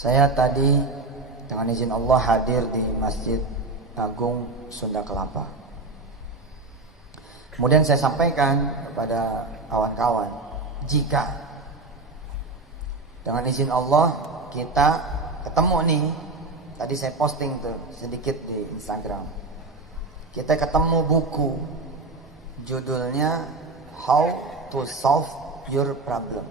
Saya tadi dengan izin Allah hadir di Masjid Agung Sunda Kelapa. Kemudian saya sampaikan kepada kawan-kawan, jika dengan izin Allah kita ketemu nih, tadi saya posting tuh sedikit di Instagram, kita ketemu buku judulnya How to Solve Your Problem,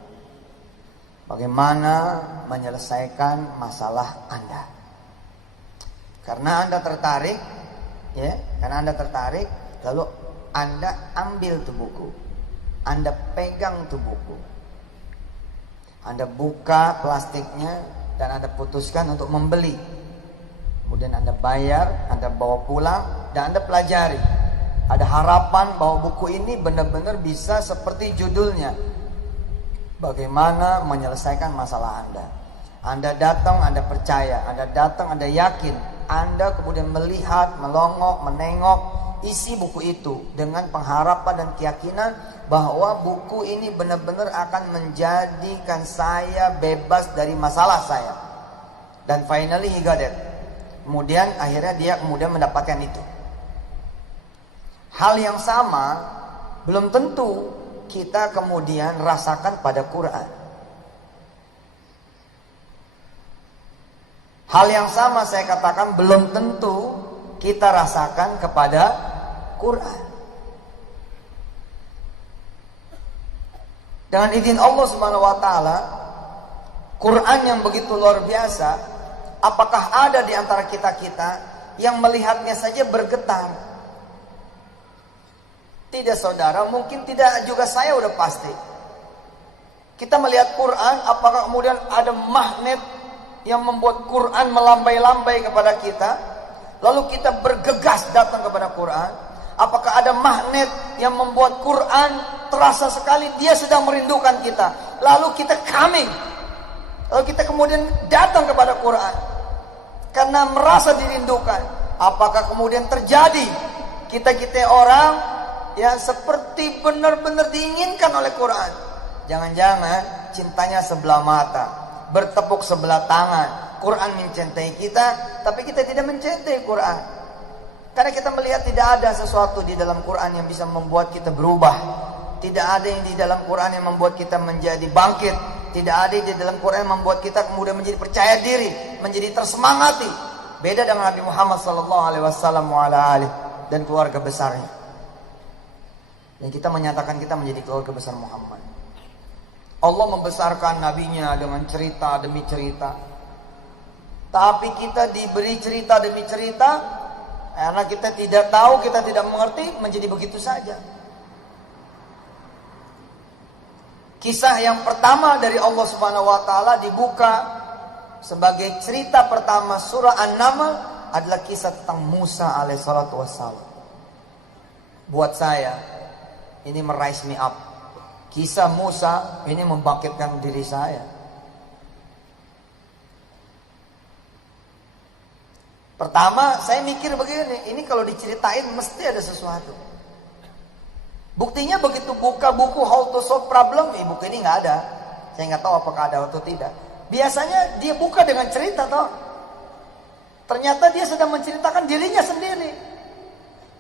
bagaimana menyelesaikan masalah Anda. Karena Anda tertarik, ya, karena Anda tertarik, lalu Anda ambil tuh buku, Anda pegang tuh buku, Anda buka plastiknya dan Anda putuskan untuk membeli. Kemudian Anda bayar, Anda bawa pulang dan Anda pelajari. Ada harapan bahwa buku ini benar-benar bisa seperti judulnya, bagaimana menyelesaikan masalah Anda. Anda datang, Anda percaya, Anda datang, Anda yakin, Anda kemudian melihat, melongok, menengok isi buku itu dengan pengharapan dan keyakinan bahwa buku ini benar-benar akan menjadikan saya bebas dari masalah saya. Dan finally he got it. Kemudian akhirnya dia kemudian mendapatkan itu. Hal yang sama belum tentu kita kemudian rasakan pada Quran. Hal yang sama saya katakan belum tentu kita rasakan kepada Quran. Dengan izin Allah Subhanahu wa taala, Quran yang begitu luar biasa, apakah ada di antara kita-kita yang melihatnya saja bergetar? Tidak saudara, mungkin tidak juga saya udah pasti. Kita melihat Quran, apakah kemudian ada magnet yang membuat Quran melambai-lambai kepada kita, lalu kita bergegas datang kepada Quran? Apakah ada magnet yang membuat Quran terasa sekali dia sedang merindukan kita, lalu kita coming, lalu kita kemudian datang kepada Quran karena merasa dirindukan? Apakah kemudian terjadi kita-kita orang ya seperti benar-benar diinginkan oleh Quran? Jangan-jangan cintanya sebelah mata, bertepuk sebelah tangan. Quran mencintai kita, tapi kita tidak mencintai Quran. Karena kita melihat tidak ada sesuatu di dalam Quran yang bisa membuat kita berubah. Tidak ada yang di dalam Quran yang membuat kita menjadi bangkit. Tidak ada yang di dalam Quran yang membuat kita kemudian menjadi percaya diri, menjadi tersemangati. Beda dengan Nabi Muhammad SAW dan keluarga besarnya. Dan kita menyatakan kita menjadi keluarga besar Muhammad. Allah membesarkan nabinya dengan cerita demi cerita. Tapi kita diberi cerita demi cerita, karena kita tidak tahu, kita tidak mengerti, menjadi begitu saja. Kisah yang pertama dari Allah Subhanahu wa taala dibuka sebagai cerita pertama surah An-Naml adalah kisah tentang Musa alaihissalatu wassalam. Buat saya ini merise me up. Kisah Musa ini membangkitkan diri saya. Pertama saya mikir begini, ini kalau diceritain mesti ada sesuatu. Buktinya begitu buka buku How to Solve Problem, buku ini nggak ada. Saya nggak tahu apakah ada atau tidak. Biasanya dia buka dengan cerita toh. Ternyata dia sedang menceritakan dirinya sendiri.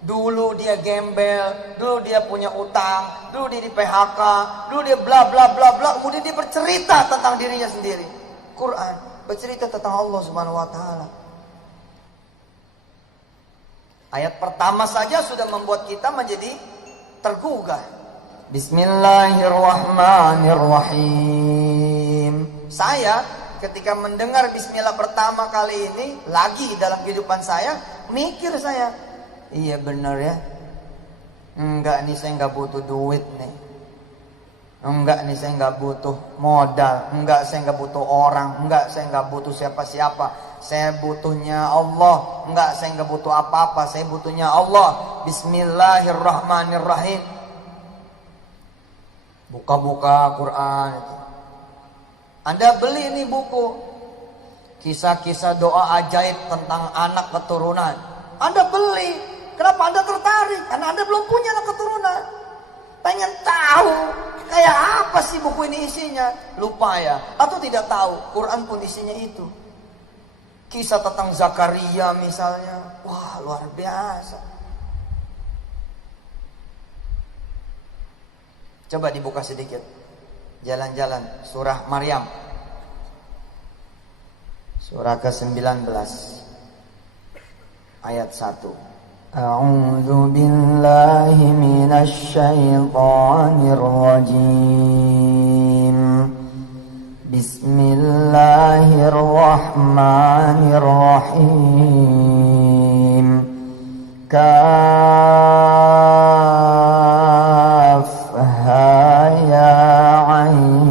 Dulu dia gembel, dulu dia punya utang, dulu dia di PHK, dulu dia bla bla bla bla, kemudian dia bercerita tentang dirinya sendiri. Quran bercerita tentang Allah Subhanahu wa taala. Ayat pertama saja sudah membuat kita menjadi tergugah. Bismillahirrahmanirrahim. Saya ketika mendengar bismillah pertama kali ini lagi dalam kehidupan saya, mikir saya, iya benar ya. Enggak nih, saya enggak butuh duit nih. Enggak nih, saya enggak butuh modal. Enggak, saya enggak butuh orang. Enggak, saya enggak butuh siapa-siapa. Saya butuhnya Allah. Enggak, saya enggak butuh apa-apa. Saya butuhnya Allah. Bismillahirrahmanirrahim. Buka-buka Quran. Anda beli ini buku, kisah-kisah doa ajaib tentang anak keturunan. Anda beli. Kenapa Anda tertarik? Karena Anda belum punya anak keturunan. Pengen tahu kayak apa sih buku ini isinya. Lupa ya, atau tidak tahu Quran pun isinya itu. Kisah tentang Zakaria misalnya, wah luar biasa. Coba dibuka sedikit, jalan-jalan surah Maryam, surah ke-19 ayat 1. A'udzu billahi minasy syaithanir rajim. Bismillahirrahmanirrahim. Kaf ha ya ain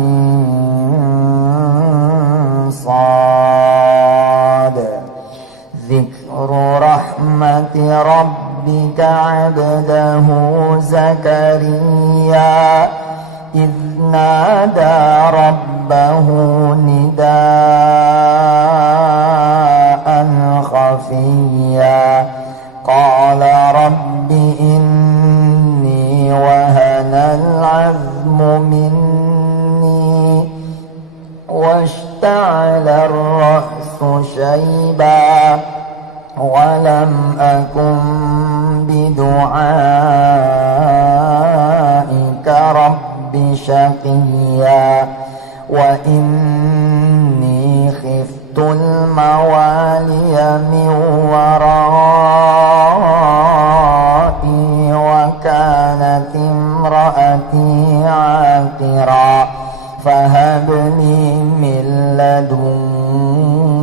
sad. Dzikru rahmati rabbika 'abdahu Zakaria idh nada rabbahu nidaan khafiyya qala rabbi inni wahana al-'azmu minni washta'ala ar-ra'su shayba walam akun bidu'aika rabbi syaqiyya wa inni khiftul mawaliya min warai wa kanat imraati aqira fahabni min ladunka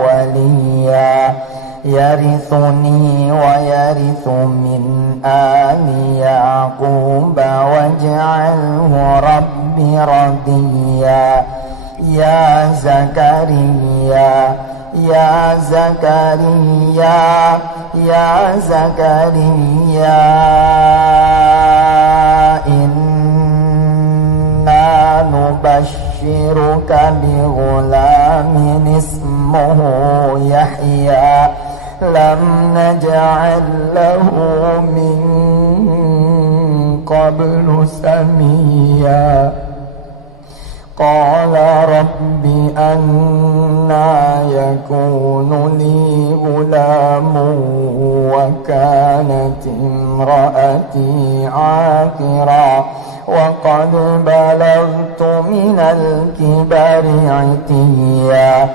waliya yarithuni wa yarithu min ali yaqub waj'alhu rabbi radiya ya Zakaria ya Zakaria ya Zakaria inna nubashshiruka bi ghulamin ismuhu Yahya lam naj'al lahu min qablu samiyya qala rabbi anna yakunu li ghulamun wa kanat imraati aqira wa qad balagtu minal kibari 'itiyya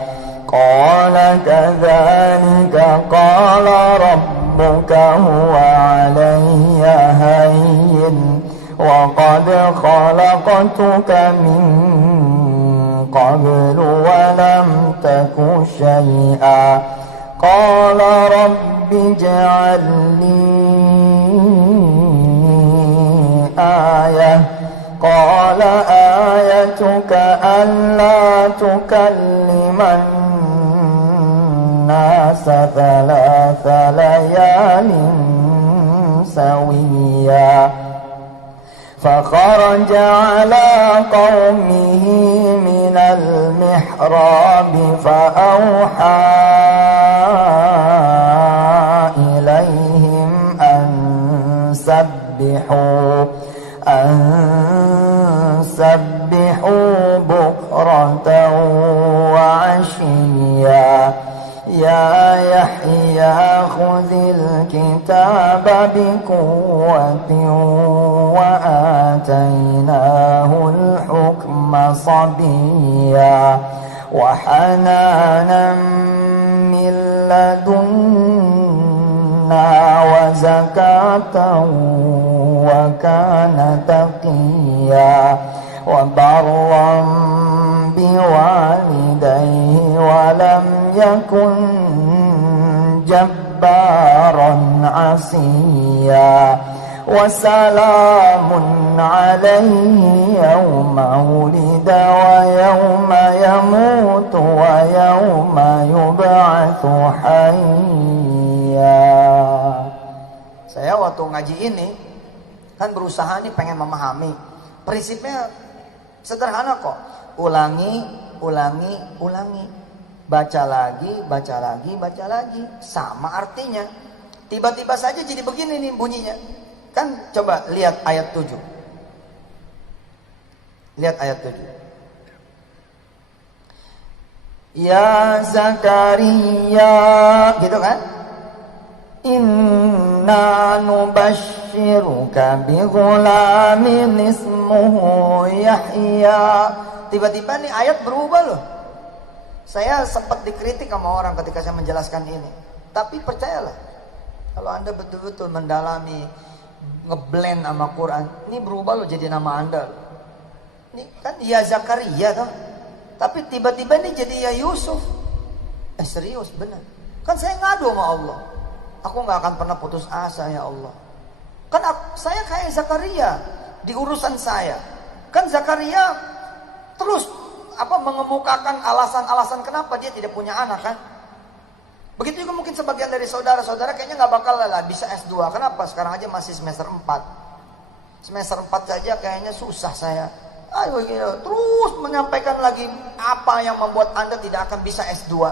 qala kadhalika qala rabbuka huwa 'alayya hayyin wa qad khalaqtuka min qablu wa lam taku shay'a qala rabbi ij'al li ayah qala ayatuka alla tukalliman nasa thalatha layalin sawiyya فخرج على قومه من المحراب فأوحى إليهم أن سبحوا بكرة وعشيا يا يحيى خذ الكتاب بقوة وآتيناه الحكم صبيا وحنانا من لدنا وزكاة وكان تقيا وبرا بوالديه ولم يكن جبارا عصيا وسلام عليه يوم ولد ويوم يموت ويوم يبعث حيا. Saya waktu ngaji ini kan berusaha nih pengen memahami. Prinsipnya sederhana kok. Ulangi, ulangi, ulangi. Baca lagi, baca lagi, baca lagi. Sama artinya. Tiba-tiba saja jadi begini nih bunyinya. Kan coba lihat ayat 7. Lihat ayat 7. Ya Zakaria, gitu kan? Inna nubashiruka bi ghulamin ismuhu Yahya. Tiba-tiba nih ayat berubah loh. Saya sempat dikritik sama orang ketika saya menjelaskan ini. Tapi percayalah, kalau Anda betul-betul mendalami, ngeblend sama Quran, ini berubah loh jadi nama Anda loh. Ini kan ya Zakaria toh. Tapi tiba-tiba ini jadi ya Yusuf. Serius benar. Kan saya ngadu sama Allah. Aku gak akan pernah putus asa ya Allah. Kan saya kayak Zakaria di urusan saya. Kan Zakaria terus mengemukakan alasan-alasan kenapa dia tidak punya anak kan. Begitu juga mungkin sebagian dari saudara-saudara kayaknya gak bakal lah bisa S2. Kenapa? Sekarang aja masih semester 4. Semester 4 saja kayaknya susah saya. Ayo gitu. Terus menyampaikan lagi apa yang membuat Anda tidak akan bisa S2.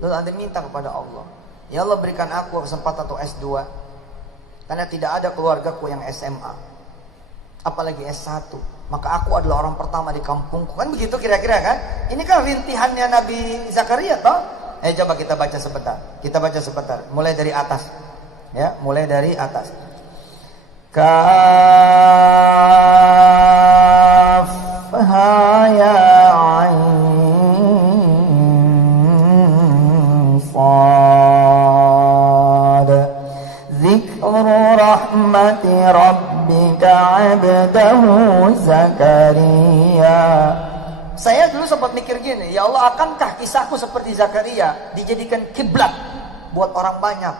Lalu Anda minta kepada Allah, ya Allah berikan aku kesempatan untuk S2. Karena tidak ada keluargaku yang SMA, apalagi S1. Maka aku adalah orang pertama di kampungku. Kan begitu kira-kira kan. Ini kan rintihannya Nabi Zakaria toh. Coba kita baca sebentar. Kita baca sebentar. Mulai dari atas. Ya, mulai dari atas. Kaf ha ya ain sad. Dzikru rahmati rabbika 'abdahu Zakaria. Saya dulu sempat mikir gini, ya Allah, akankah kisahku seperti Zakaria dijadikan kiblat buat orang banyak?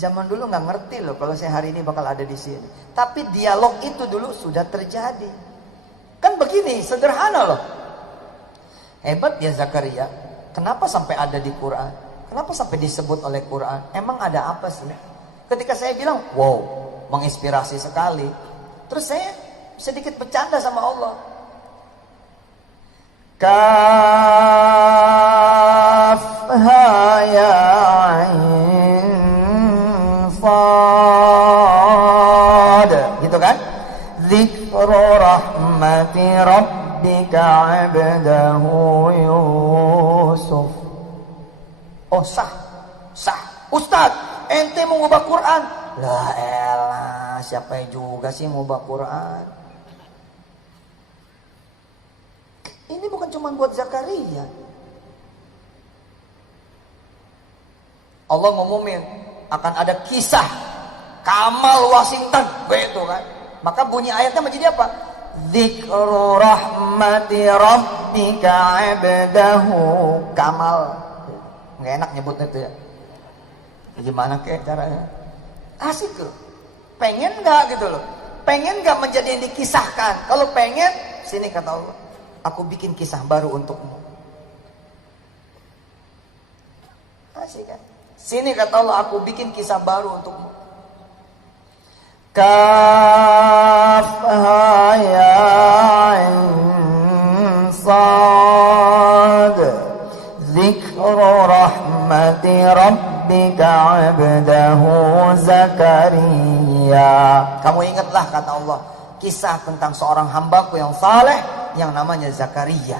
Zaman dulu nggak ngerti loh kalau saya hari ini bakal ada di sini. Tapi dialog itu dulu sudah terjadi. Kan begini, sederhana loh. Hebat ya Zakaria. Kenapa sampai ada di Quran? Kenapa sampai disebut oleh Quran? Emang ada apa sih? Ketika saya bilang, wow, menginspirasi sekali. Terus saya sedikit bercanda sama Allah. Kaf ha ya ain sad, gitu kan? Dzikru rahmati rabbika 'abdahu Yusuf. Oh sah. Ustaz, ente mau ngubah Quran? Lah elah, siapa juga sih ngubah Quran? Ini bukan cuma buat Zakaria. Allah ngumumin akan ada kisah Kamal Washington, begitu kan? Maka bunyi ayatnya menjadi apa? Dzikru rahmati rabbika 'abdahu Kamal. Nggak enak nyebutnya itu ya. Gimana kayak caranya? Asik loh. Pengen nggak gitu loh? Pengen nggak menjadi yang dikisahkan? Kalau pengen, sini kata Allah, aku bikin kisah baru untukmu. Asik kan? Sini kata Allah, aku bikin kisah baru untukmu. Kaf ha ya ain sad. Dzikru rahmati rabbika 'abdahu Zakaria. Kamu ingatlah kata Allah, kisah tentang seorang hambaku yang saleh yang namanya Zakaria.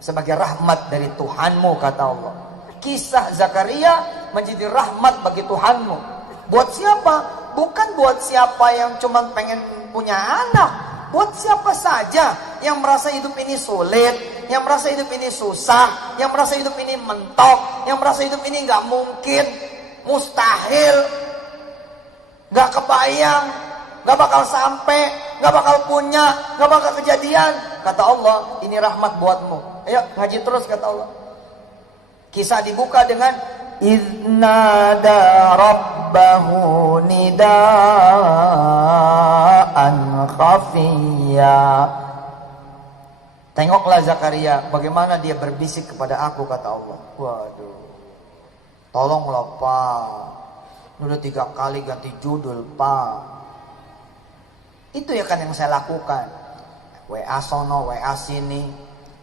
Sebagai rahmat dari Tuhanmu kata Allah. Kisah Zakaria menjadi rahmat bagi Tuhanmu. Buat siapa? Bukan buat siapa yang cuma pengen punya anak. Buat siapa saja yang merasa hidup ini sulit, yang merasa hidup ini susah, yang merasa hidup ini mentok, yang merasa hidup ini gak mungkin, mustahil, gak kebayang, gak bakal sampai, gak bakal punya, gak bakal kejadian. Kata Allah, ini rahmat buatmu. Ayo ngaji terus kata Allah. Kisah dibuka dengan Iznada rabbahu nidaan khafiyya. Tengoklah Zakaria bagaimana dia berbisik kepada aku kata Allah. Waduh, tolonglah Pak, udah 3 kali ganti judul Pak. Itu ya kan yang saya lakukan. WA sono, WA sini,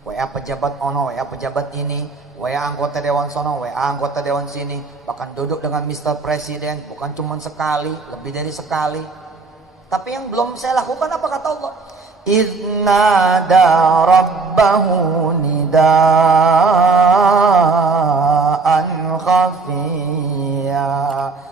WA pejabat ono, WA pejabat ini, WA anggota dewan sono, WA anggota dewan sini, bahkan duduk dengan Mr. Presiden, bukan cuma sekali, lebih dari sekali. Tapi yang belum saya lakukan apa kata Allah? Iznada rabbahu nidaan khafiyya.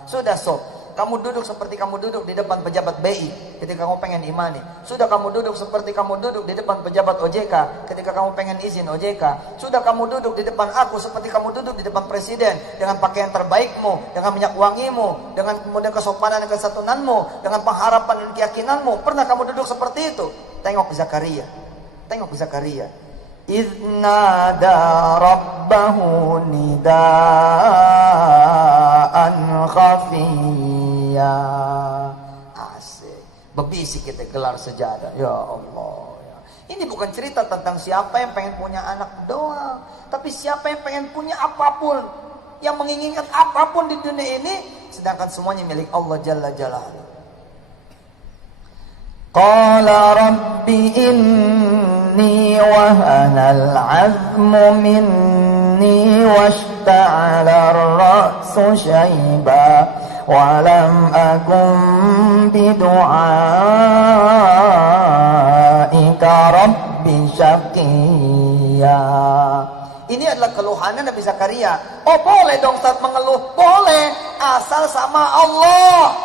Sudah sob, kamu duduk seperti kamu duduk di depan pejabat BI ketika kamu pengen imani. Sudah kamu duduk seperti kamu duduk di depan pejabat OJK ketika kamu pengen izin OJK. Sudah kamu duduk di depan aku seperti kamu duduk di depan presiden, dengan pakaian terbaikmu, dengan minyak wangimu, dengan kemudian kesopanan dan kesantunanmu, dengan pengharapan dan keyakinanmu. Pernah kamu duduk seperti itu? Tengok Zakaria. Tengok Zakaria. Iznada rabbahu nidaan khafiyya. Asik. Bebisik kita gelar sejadah. Ya Allah ya. Ini bukan cerita tentang siapa yang pengen punya anak doang, tapi siapa yang pengen punya apapun, yang menginginkan apapun di dunia ini, sedangkan semuanya milik Allah Jalla Jalaluhu. Qala rabbi inni wahanal azmu minni washta'ala ar-ra'su shayba wa lam akun bidu'aika rabbi syaqiyya. Ini adalah keluhannya Nabi Zakaria. Oh boleh dong Ustaz mengeluh, boleh, asal sama Allah.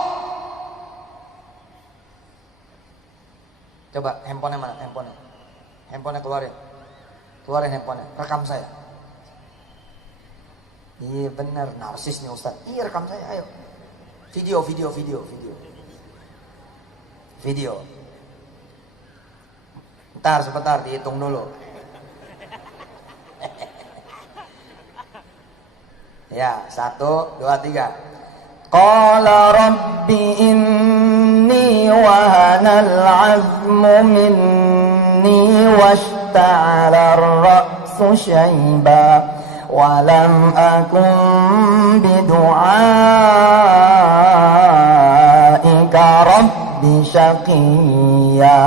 Coba handphonenya mana? Handphonenya keluarin handphonenya, rekam saya. Iya benar, narsis nih Ustaz. Iya rekam saya, ayo. Video. Sebentar, dihitung dulu. Ya, 1, 2, 3. Qala rabbi inni wahanal azmu minni washta'ala ar-ra'su shayba wa lam akun bidu'aika rabbi syaqiyya.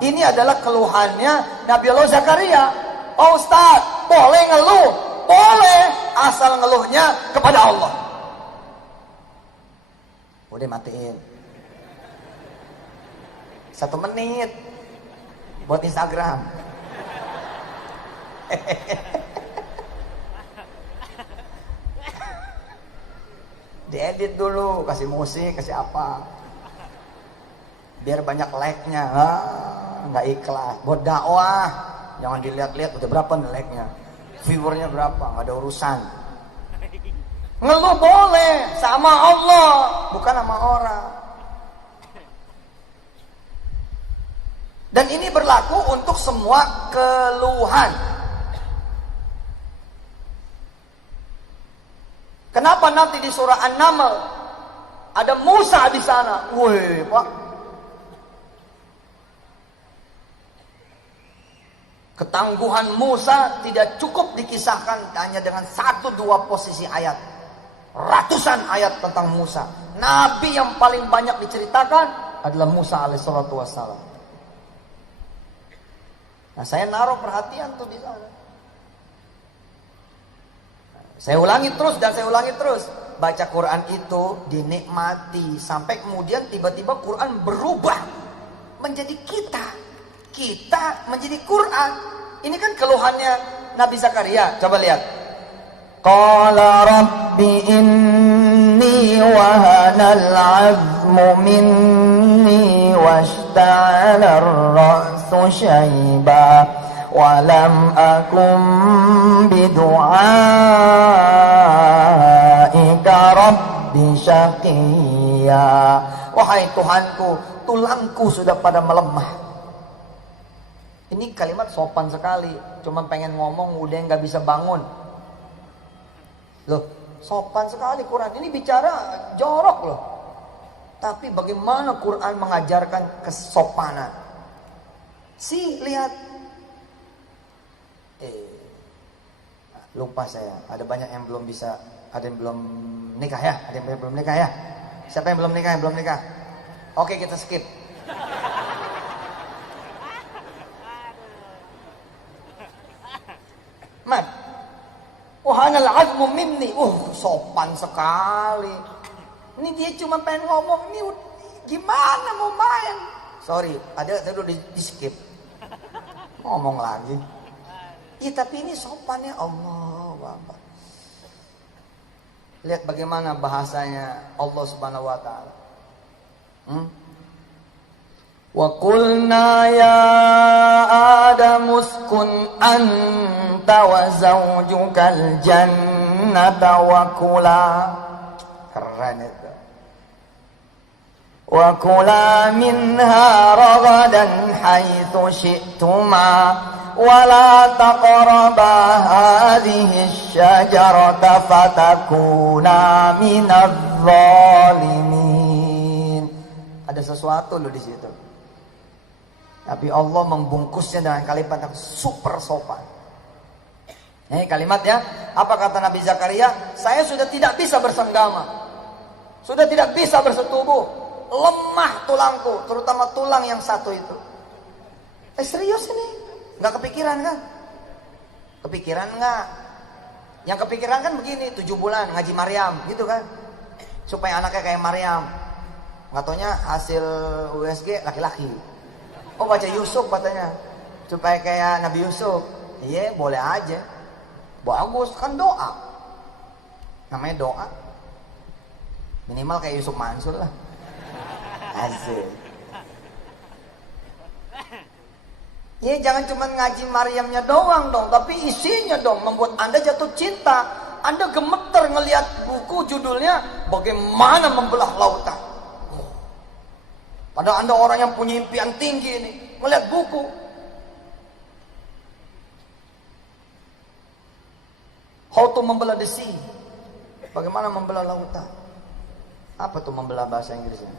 Ini adalah keluhannya Nabi Allah Zakaria. Oh Ustaz, boleh ngeluh? Boleh, asal ngeluhnya kepada Allah. Udah matiin 1 menit buat Instagram. Diedit dulu, kasih musik, kasih apa, biar banyak like-nya. Nggak ikhlas. Buat dakwah jangan dilihat-lihat udah berapa nih like-nya, viewernya berapa, nggak ada urusan. Ngeluh boleh sama Allah, bukan sama orang. Dan ini berlaku untuk semua keluhan. Kenapa nanti di surah An-Naml ada Musa di sana? Woi, Pak. Ketangguhan Musa tidak cukup dikisahkan hanya dengan 1-2 posisi ayat. Ratusan ayat tentang Musa. Nabi yang paling banyak diceritakan adalah Musa alaihissalatu wassalam. Nah, saya naruh perhatian tuh di sana. Saya ulangi terus dan saya ulangi terus. Baca Quran itu dinikmati sampai kemudian tiba-tiba Quran berubah menjadi kita. Kita menjadi Quran. Ini kan keluhannya Nabi Zakaria. Coba lihat. Qala rabbi inni wahanal azmu minni washta'ala ar-ra'su shayba wa lam akum bidu'aika rabbi syaqiyya. Wahai Tuhanku, tulangku sudah pada melemah. Ini kalimat sopan sekali, cuman pengen ngomong udah nggak bisa bangun. Loh, sopan sekali Quran. Ini bicara jorok loh. Tapi bagaimana Quran mengajarkan kesopanan? Lihat. Lupa saya. Ada banyak yang belum bisa. Ada yang belum nikah ya? Ada yang belum nikah ya? Siapa yang belum nikah? Yang belum nikah? Oke, kita skip. Wahanal azmu minni. Sopan sekali. Ini dia cuma pengen ngomong, ini gimana mau main? Sorry, ada tadi udah di skip. Ngomong lagi. Iya tapi ini sopannya Allah Bapak. Lihat bagaimana bahasanya Allah Subhanahu wa taala. Wa qulna ya Adam uskun anta wa zawjukal jannata wa kula. Keren itu. Wa kula minha ragadan haitsu syi'tuma wa la taqraba hadhihi asy-syajarata fatakuna minadh dhalimin. Ada sesuatu loh di situ. Tapi Allah membungkusnya dengan kalimat yang super sopan. Ini kalimat ya. Apa kata Nabi Zakaria? Saya sudah tidak bisa bersenggama. Sudah tidak bisa bersetubuh. Lemah tulangku. Terutama tulang yang satu itu. Serius ini? Gak kepikiran kan? Kepikiran gak? Yang kepikiran kan begini. 7 bulan ngaji Maryam. Gitu kan? Supaya anaknya kayak Maryam. Gak taunya hasil USG laki-laki. Oh baca Yusuf katanya supaya kayak Nabi Yusuf. Iya boleh aja. Bagus kan doa. Namanya doa. Minimal kayak Yusuf Mansur lah. Asik. Ya jangan cuma ngaji Maryamnya doang dong, tapi isinya dong membuat Anda jatuh cinta. Anda gemeter ngelihat buku judulnya Bagaimana Membelah Lautan. Padahal Anda orang yang punya impian tinggi ini, melihat buku. How to membelah the sea. Bagaimana membelah lautan. Apa tuh membelah bahasa Inggrisnya?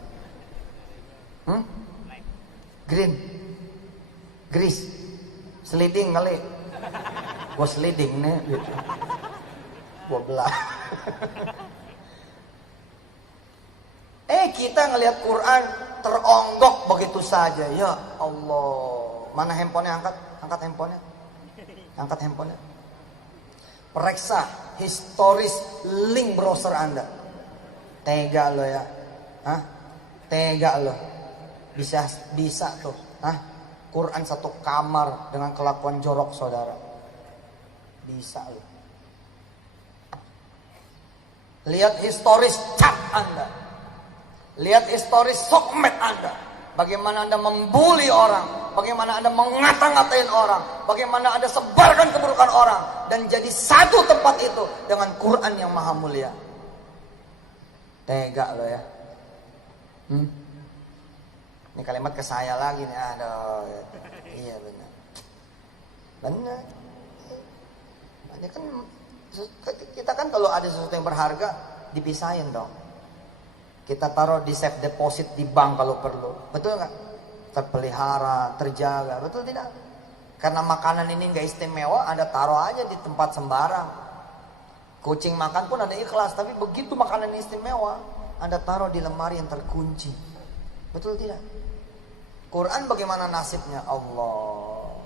Green. Grease. Sliding kali. Gua sliding nih gitu. Gua belah. Kita ngelihat Quran teronggok begitu saja. Ya Allah. Mana handphonenya? Angkat handphonenya. Angkat handphonenya. Periksa historis link browser Anda. Tega lo ya. Hah? Tega lo. Bisa tuh. Hah? Quran satu kamar dengan kelakuan jorok saudara. Bisa lo. Lihat historis chat Anda. Lihat historis sokmed Anda. Bagaimana Anda membuli orang. Bagaimana Anda mengata-ngatain orang. Bagaimana Anda sebarkan keburukan orang. Dan jadi satu tempat itu dengan Quran yang maha mulia. Tega lo ya. Ini kalimat ke saya lagi nih. Aduh. Iya benar. Benar. Ini kan kita kan kalau ada sesuatu yang berharga dipisahin dong. Kita taruh di safe deposit di bank kalau perlu. Betul nggak? Terpelihara, terjaga. Betul tidak? Karena makanan ini nggak istimewa, Anda taruh aja di tempat sembarang. Kucing makan pun ada ikhlas. Tapi begitu makanan istimewa, Anda taruh di lemari yang terkunci. Betul tidak? Quran bagaimana nasibnya? Allah.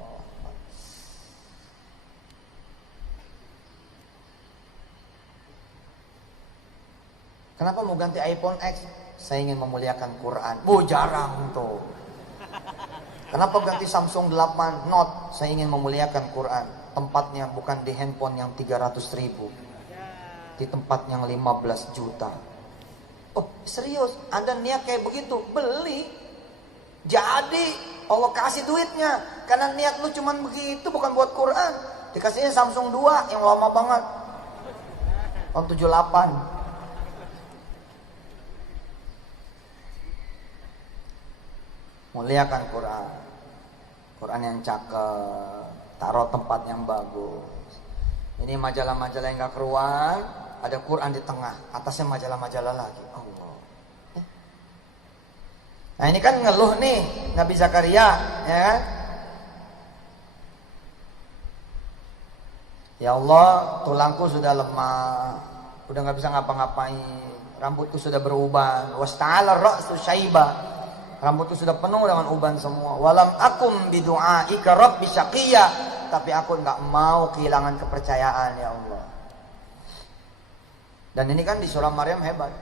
Kenapa mau ganti iPhone X? Saya ingin memuliakan Quran. Jarang tuh. Kenapa ganti Samsung 8 Note? Saya ingin memuliakan Quran. Tempatnya bukan di handphone yang 300.000. Di tempat yang 15 juta. Oh serius? Anda niat kayak begitu? Beli. Jadi Allah kasih duitnya. Karena niat lu cuman begitu, bukan buat Quran. Dikasihnya Samsung 2 yang lama banget. Tahun 78. Muliakan Quran. Quran yang cakep. Taruh tempat yang bagus. Ini majalah-majalah yang gak keruan. Ada Quran di tengah. Atasnya majalah-majalah lagi. Allah. Nah ini kan ngeluh nih Nabi Zakaria. Ya kan? Ya Allah, tulangku sudah lemah. Udah gak bisa ngapa-ngapain. Rambutku sudah beruban. Wasta'ala ra'su syaiba. Rambutku sudah penuh dengan uban semua. Walam akum bidu'aika rabbi syaqiyya. Tapi aku enggak mau kehilangan kepercayaan ya Allah. Dan ini kan di surah Maryam hebat.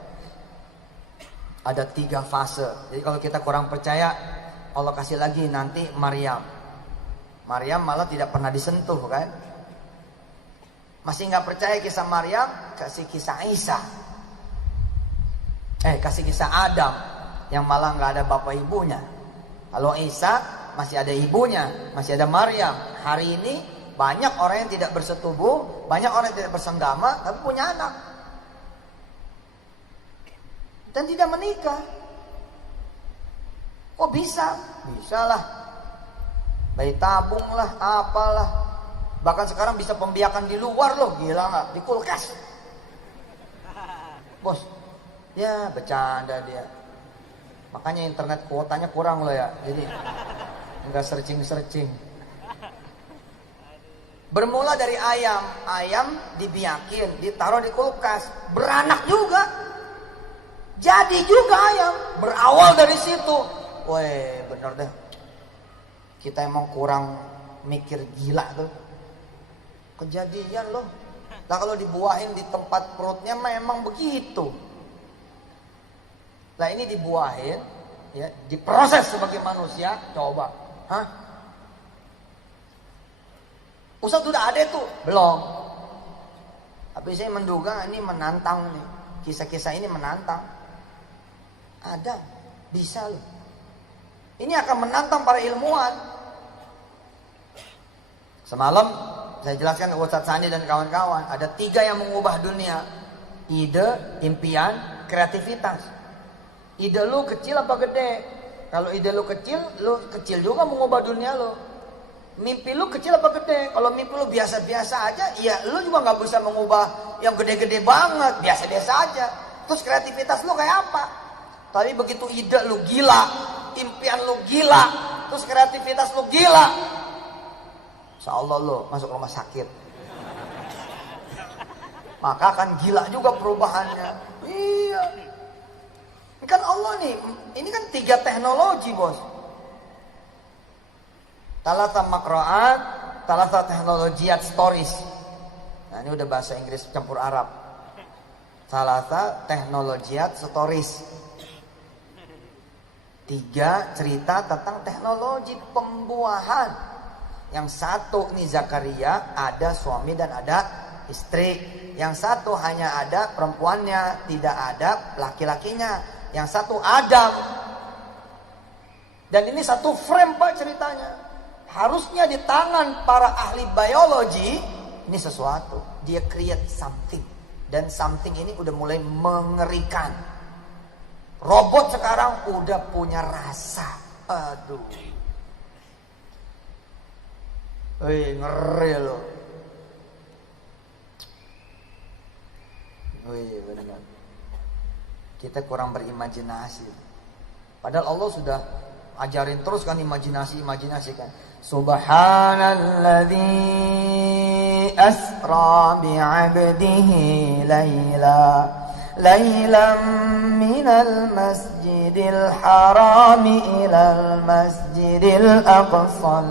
Ada 3 fase. Jadi kalau kita kurang percaya, Allah kasih lagi nanti Maryam. Maryam malah tidak pernah disentuh kan. Masih nggak percaya kisah Maryam, kasih kisah Isa. Kasih kisah Adam yang malah nggak ada bapak ibunya. Kalau Isa masih ada ibunya, masih ada Maryam. Hari ini banyak orang yang tidak bersetubuh, banyak orang yang tidak bersenggama, tapi punya anak dan tidak menikah. Oh bisa? Bisa lah. Bayi tabung lah, apalah. Bahkan sekarang bisa pembiakan di luar loh, gila nggak? Di kulkas. Bos, ya bercanda dia. Makanya internet kuotanya kurang loh ya. Jadi enggak searching. Bermula dari ayam dibiakin, ditaruh di kulkas, beranak juga. Jadi juga ayam, berawal dari situ. Weh, bener deh. Kita emang kurang mikir gila tuh. Kejadian loh. Nah kalau dibuahin di tempat perutnya memang begitu. Nah ini dibuahin, ya, diproses sebagai manusia, coba. Hah? Ustaz sudah ada tuh? Belum. Tapi saya menduga ini menantang nih. Kisah-kisah ini menantang. Ada, bisa loh. Ini akan menantang para ilmuwan. Semalam saya jelaskan ke Ustaz Sani dan kawan-kawan, ada 3 yang mengubah dunia. Ide, impian, kreativitas. Ide lu kecil apa gede? Kalau ide lu kecil juga mengubah dunia lu. Mimpi lu kecil apa gede? Kalau mimpi lu biasa-biasa aja, ya lu juga nggak bisa mengubah yang gede-gede banget, biasa-biasa aja. Terus kreativitas lu kayak apa? Tapi begitu ide lu gila, impian lu gila, terus kreativitas lu gila, insya Allah lu masuk rumah sakit. Maka akan gila juga perubahannya. Iya. Ini kan Allah nih, ini kan 3 teknologi bos. Talata makroat, talata teknologiat stories. Nah ini udah bahasa Inggris campur Arab. Talata teknologiat stories. 3 cerita tentang teknologi pembuahan. Yang satu nih Zakaria, ada suami dan ada istri. Yang satu hanya ada perempuannya, tidak ada laki-lakinya. Yang satu Adam. Dan ini satu frame pak ceritanya. Harusnya di tangan para ahli biologi ini sesuatu. Dia create something. Dan something ini udah mulai mengerikan. Robot sekarang udah punya rasa. Aduh. Wih, ngeri loh. Wih, benar. Kita kurang berimajinasi. Padahal Allah sudah ajarin terus kan imajinasi kan. Subhanalladzi asra bi'abdihi laylan minal masjidil harami ilal masjidil aqsa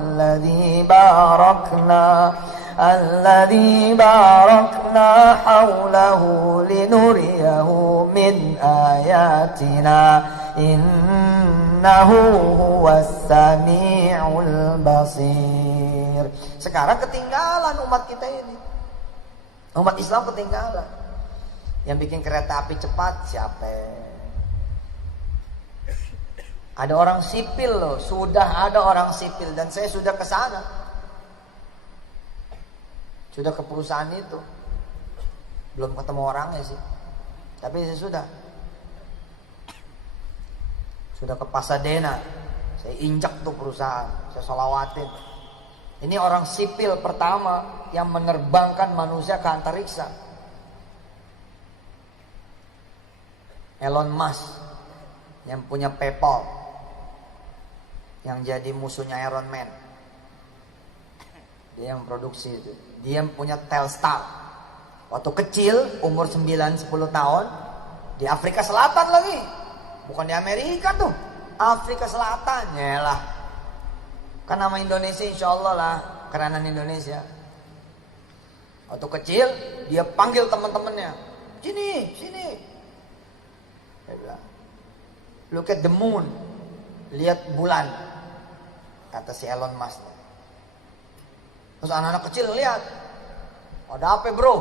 alladzi barakna hawlahu linuriyahu min ayatina innahu huwas sami'ul basir. Sekarang ketinggalan umat kita ini. Umat Islam ketinggalan. Yang bikin kereta api cepat siapa? Ada orang sipil loh, sudah ada orang sipil dan saya sudah ke sana. Sudah ke perusahaan itu. Belum ketemu orangnya sih. Tapi saya sudah ke Pasadena. Saya injak tuh perusahaan, saya sholawatin. Ini orang sipil pertama yang menerbangkan manusia ke antariksa. Elon Musk yang punya PayPal, yang jadi musuhnya Iron Man. Dia yang produksi itu. Dia yang punya Telstar. Waktu kecil, umur 9-10 tahun, di Afrika Selatan lagi. Bukan di Amerika tuh, Afrika Selatan. Yalah. Kan nama Indonesia insya Allah lah, kerenan Indonesia. Waktu kecil, dia panggil teman-temannya. Sini, sini. Dia bilang, look at the moon. Lihat bulan. Kata si Elon Musk. Terus anak-anak kecil lihat. Ada apa bro?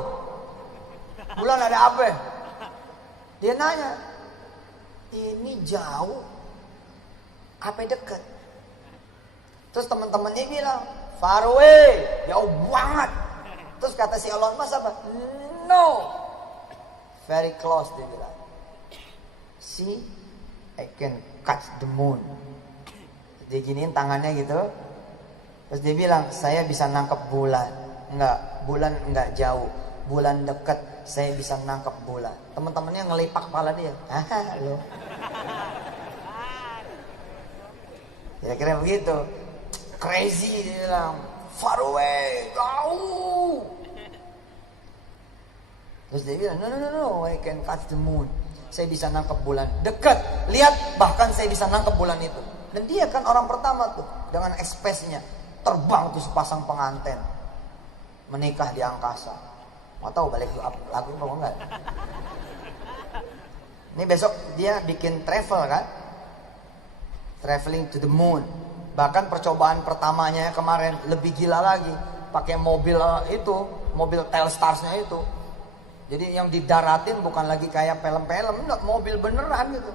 Bulan ada apa? Dia nanya, ini jauh apa dekat? Terus teman-temannya bilang, far away, jauh banget. Terus kata si Elon Musk apa? No, very close, dia bilang. See, I can catch the moon. Dia giniin tangannya gitu. Terus dia bilang, saya bisa nangkep bulan. Enggak, bulan enggak jauh, bulan dekat, saya bisa nangkep bulan. Teman-temannya ngelipak kepala dia. Lo. Kira-kira begitu. Crazy, dia bilang, far away, jauh. Terus dia bilang, no, I can catch the moon. Saya bisa nangkep bulan. Dekat, lihat, bahkan saya bisa nangkep bulan itu. Dan dia kan orang pertama tuh, dengan ekspresinya, terbang tuh sepasang pengantin, menikah di angkasa. Mau tahu balik lagu apa enggak? Ini besok dia bikin travel kan, traveling to the moon. Bahkan percobaan pertamanya kemarin lebih gila lagi, pakai mobil itu, mobil Telstarsnya itu. Jadi yang didaratin bukan lagi kayak film-film, enggak, mobil beneran gitu.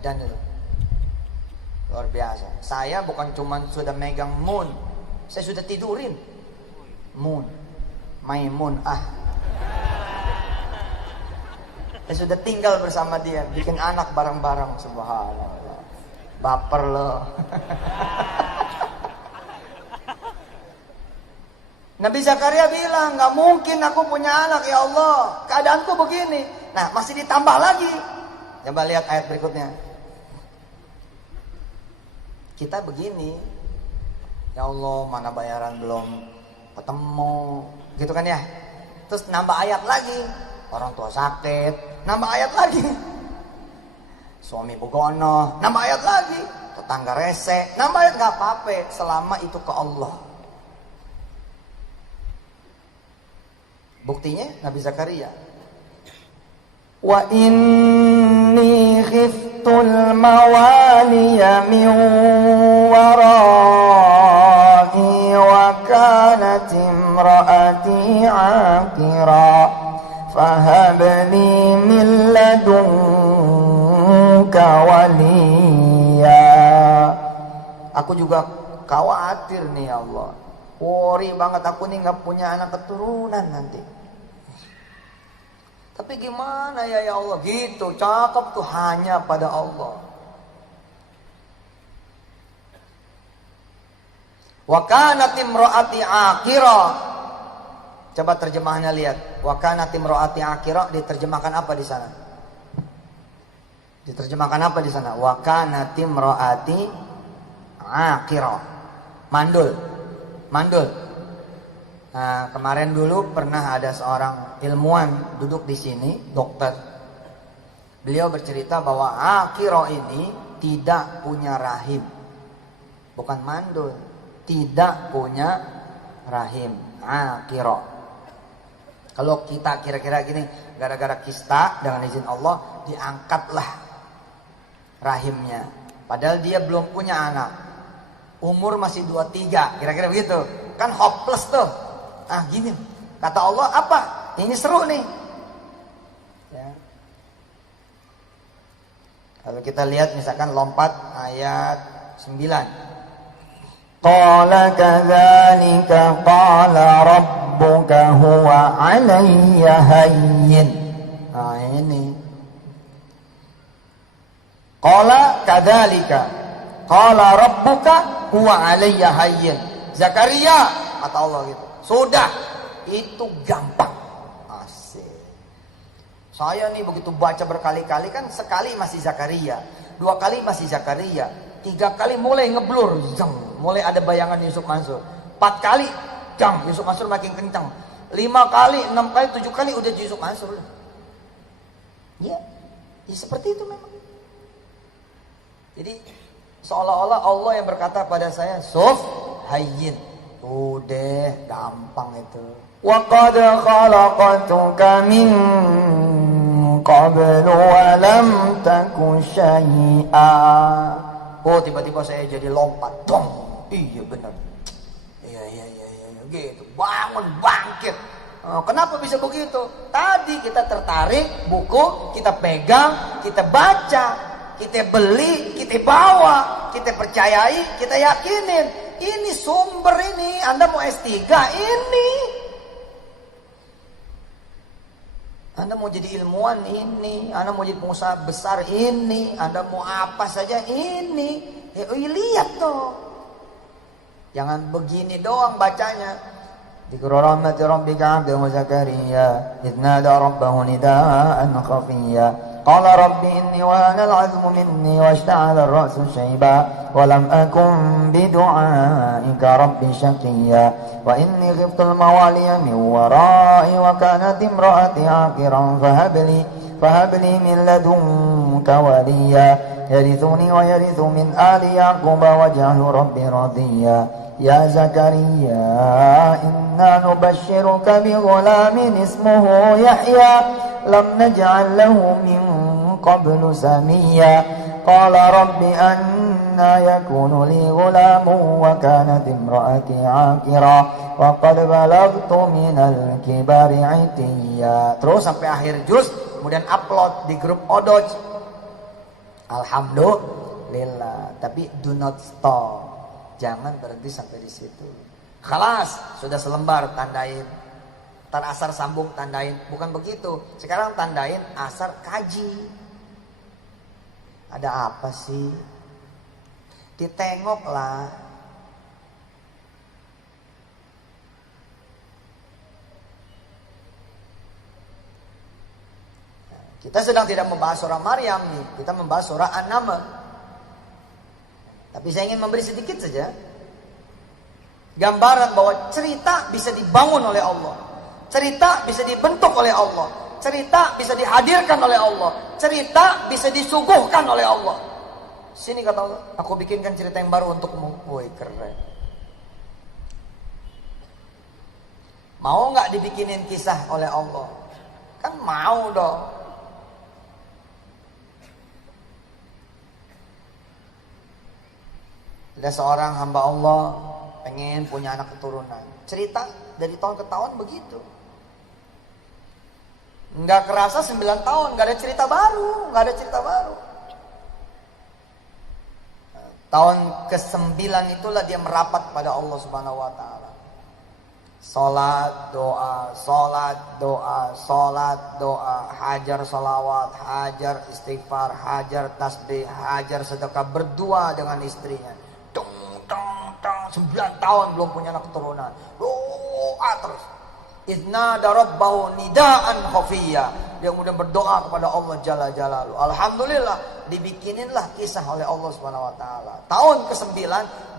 Dan itu luar biasa. Saya bukan cuma sudah megang moon, saya sudah tidurin moon, Maimun. Saya sudah tinggal bersama dia, bikin anak bareng-bareng. Subhanallah, baper loh. Nabi Zakaria bilang, gak mungkin aku punya anak ya Allah, keadaanku begini. Nah masih ditambah lagi. Coba lihat ayat berikutnya. Kita begini, ya Allah mana bayaran belum ketemu, gitu kan ya. Terus nambah ayat lagi, orang tua sakit, nambah ayat lagi. Suami begono, nambah ayat lagi. Tetangga rese, nambah ayat. Gak apa-apa selama itu ke Allah. Buktinya Nabi Zakaria, wa inni khiftul mawaliya min warai wa kanat imraati aqira fahab li min ladunka waliya. Aku juga khawatir nih ya Allah, worry banget aku nih gak punya anak keturunan nanti. Tapi gimana ya Allah, gitu, cakep tuh, hanya pada Allah. Wa kanat imraati aqira. Coba terjemahannya lihat. Wa kanat imraati aqira diterjemahkan apa di sana? Diterjemahkan apa di sana? Wa kanat imraati aqira. Mandul. Nah, kemarin dulu pernah ada seorang ilmuwan duduk di sini, dokter. Beliau bercerita bahwa aqira ini tidak punya rahim. Bukan mandul, tidak punya rahim. Aqira. Kalau kita kira-kira gini, gara-gara kista dengan izin Allah diangkatlah rahimnya. Padahal dia belum punya anak. Umur masih 23, kira-kira begitu. Kan hopeless tuh. Gini, kata Allah apa? Ini seru nih. Ya. Kalau kita lihat misalkan lompat ayat 9. Qala kadzalika qala rabbuka huwa 'alayya hayyin. Ini. Qala kadzalika qala rabbuka huwa 'alayya hayyin. Zakaria, kata Allah gitu. Sudah, itu gampang. Asik. Saya nih begitu baca berkali-kali, kan sekali masih Zakaria, 2 kali masih Zakaria, 3 kali mulai ngeblur, mulai ada bayangan Yusuf Mansur. 4 kali, Yusuf Mansur makin kencang. 5 kali, 6 kali, 7 kali udah Yusuf Mansur. Ya seperti itu memang. Jadi seolah-olah Allah yang berkata pada saya, Suf hayyin, Udah, gampang itu. Wa qad khalaqtuka min qablu wa lam taku syai'a. Oh, tiba-tiba saya jadi lompat. Dong. Iya benar. Iya gitu. Bangun, bangkit. Kenapa bisa begitu? Tadi kita tertarik buku, kita pegang, kita baca, kita beli, kita bawa, kita percayai, kita yakinin. Ini sumber ini. Anda mau S3 ini. Anda mau jadi ilmuwan ini. Anda mau jadi pengusaha besar ini. Anda mau apa saja ini. Lihat tuh. Jangan begini doang bacanya. Dzikru rahmati rabbika 'abdahu Zakariya idh nada rabbahu nidaa'an khafiyya. Qala rabbi inni wahana al-'azmu minni washta'ala ar-ra'su shayba wa lam akun bidu'aika rabbi shaqiyya wa inni khiftu al-mawaliya min wara'i wa kanat imra'ati 'aqiran fahabli min ladunka waliya yarithuni wa yarithu min ali yaquba waj'alhu rabbi radiyya. Ya Zakaria, inna nubashshiruka bi ghulamin ismuhu Yahya lam naj'al lahu min qablu samiyya. Qala rabbi anna yakunu li ghulamun wa kanat imra'ati 'aqira wa qad balagtu minal kibari 'itiyya. Terus sampai akhir juz, kemudian upload di grup Odoj. Alhamdulillah, tapi do not stop. Jangan berhenti sampai di situ. Khalas, sudah selembar, tandain. Tar asar sambung, tandain. Bukan begitu. Sekarang tandain, asar kaji. Ada apa sih? Ditengoklah. Kita sedang tidak membahas surah Maryam nih. Kita membahas surah An-Naml. Tapi saya ingin memberi sedikit saja gambaran bahwa cerita bisa dibangun oleh Allah. Cerita bisa dibentuk oleh Allah. Cerita bisa dihadirkan oleh Allah. Cerita bisa disuguhkan oleh Allah. Sini kata Allah, aku bikinkan cerita yang baru untukmu. Woi, keren. Mau gak dibikinin kisah oleh Allah? Kan mau dong. Ada seorang hamba Allah pengen punya anak keturunan. Cerita dari tahun ke tahun begitu. Nggak kerasa 9 tahun, nggak ada cerita baru. Tahun ke-9 itulah dia merapat pada Allah Subhanahu wa taala. Salat, doa, hajar salawat, hajar istighfar, hajar tasbih, hajar sedekah, berdua dengan istrinya. 9 tahun belum punya anak keturunan. Doa terus. Idna darabbahu nidaan khafiyya. Dia kemudian berdoa kepada Allah Jalla Jalaluhu. Alhamdulillah dibikininlah kisah oleh Allah Subhanahu wa taala. Tahun ke-9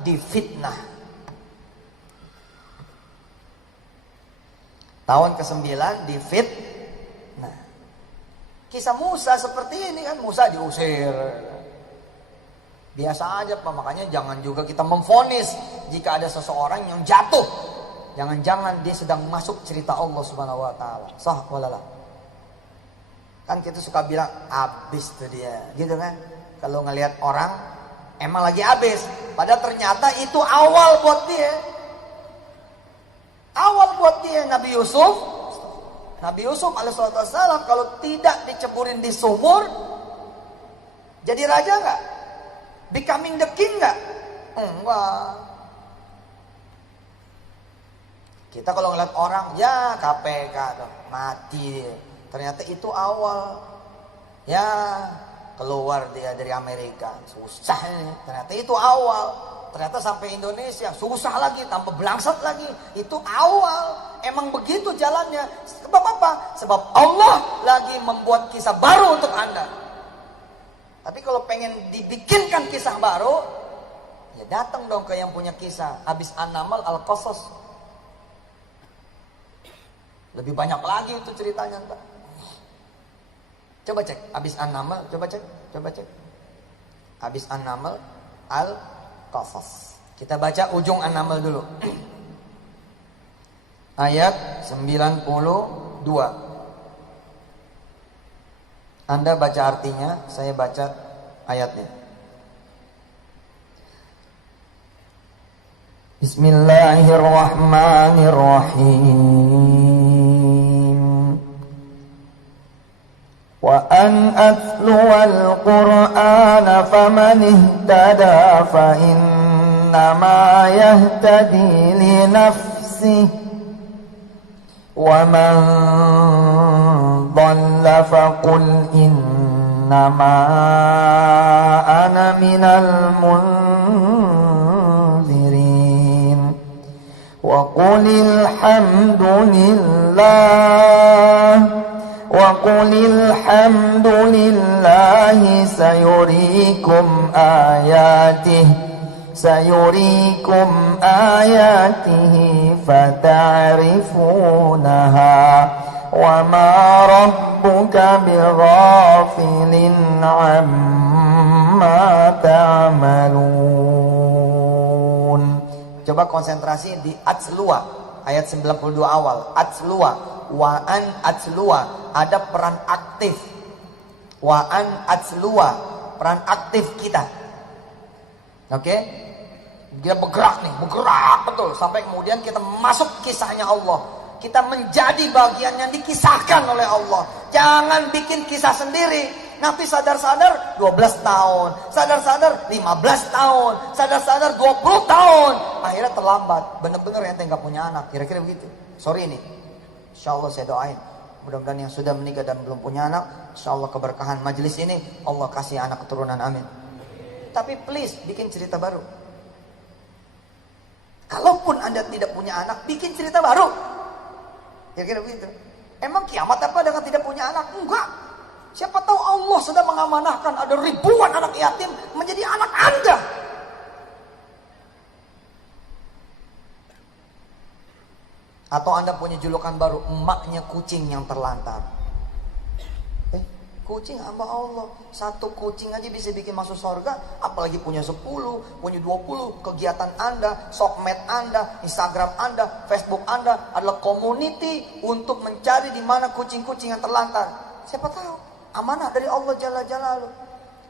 difitnah. Tahun ke-9 difitnah. Kisah Musa seperti ini kan, Musa diusir. Biasa aja Pak, makanya jangan juga kita memvonis jika ada seseorang yang jatuh. Jangan-jangan dia sedang masuk cerita Allah Subhanahu wa taala. Sah walala. Kan kita suka bilang abis tuh dia, gitu kan? Kalau ngelihat orang emang lagi abis, padahal ternyata itu awal buat dia. Awal buat dia. Nabi Yusuf alaihissalam kalau tidak diceburin di sumur jadi raja enggak? Becoming the king enggak? Enggak. Kita kalau ngeliat orang, ya KPK tuh, mati dia. Ternyata itu awal. Ya keluar dia dari Amerika, susah ini. Ternyata itu awal. Ternyata sampai Indonesia, susah lagi, tambah belangsat lagi. Itu awal. Emang begitu jalannya. Sebab apa? Sebab Allah lagi membuat kisah baru untuk Anda. Tapi kalau pengen dibikinkan kisah baru, ya datang dong ke yang punya kisah. Habis An-Naml Al-Qasas. Lebih banyak lagi itu ceritanya, Pak. Coba cek habis An-Naml, coba cek. Habis An-Naml Al-Qasas. Kita baca ujung An-Naml dulu. ayat 92. Anda baca artinya, saya baca ayatnya. Bismillahirrahmanirrahim. Wa an atluwal Qur'ana faman ihtada fa innama yahtadi li nafsihi وَمَنْ ضَلَّ فَقُلْ إِنَّمَا أَنَا مِنَ الْمُنْذِرِينَ وَقُلِ الْحَمْدُ لِلَّهِ سيريكم آياته فتعرفونها وما ربك بغافل عما تعملون. Coba konsentrasi di atzluwa ayat 92 awal. Atzluwa wa an atzluwa, ada peran aktif. Wa an atzluwa, peran aktif kita. Oke? Dia bergerak betul sampai kemudian kita masuk kisahnya Allah. Kita menjadi bagian yang dikisahkan oleh Allah. Jangan bikin kisah sendiri. Nanti sadar-sadar 12 tahun, sadar-sadar 15 tahun, sadar-sadar 20 tahun. Akhirnya terlambat. Bener-bener ente nggak punya anak. Kira-kira begitu. Sorry nih. Insya Allah saya doain. Mudah-mudahan yang sudah menikah dan belum punya anak, insya Allah keberkahan majelis ini, Allah kasih anak keturunan, amin. Tapi please bikin cerita baru. Kalaupun Anda tidak punya anak, bikin cerita baru. Kira-kira begitu. Emang kiamat apa dengan tidak punya anak? Enggak. Siapa tahu Allah sedang mengamanahkan ada ribuan anak yatim menjadi anak Anda. Atau Anda punya julukan baru, emaknya kucing yang terlantar. Kucing hamba Allah. Satu kucing aja bisa bikin masuk surga, apalagi punya 10, punya 20. Kegiatan Anda, sosmed Anda, Instagram Anda, Facebook Anda adalah community untuk mencari di mana kucing-kucing yang terlantar. Siapa tahu amanah dari Allah Jalla Jalaluh.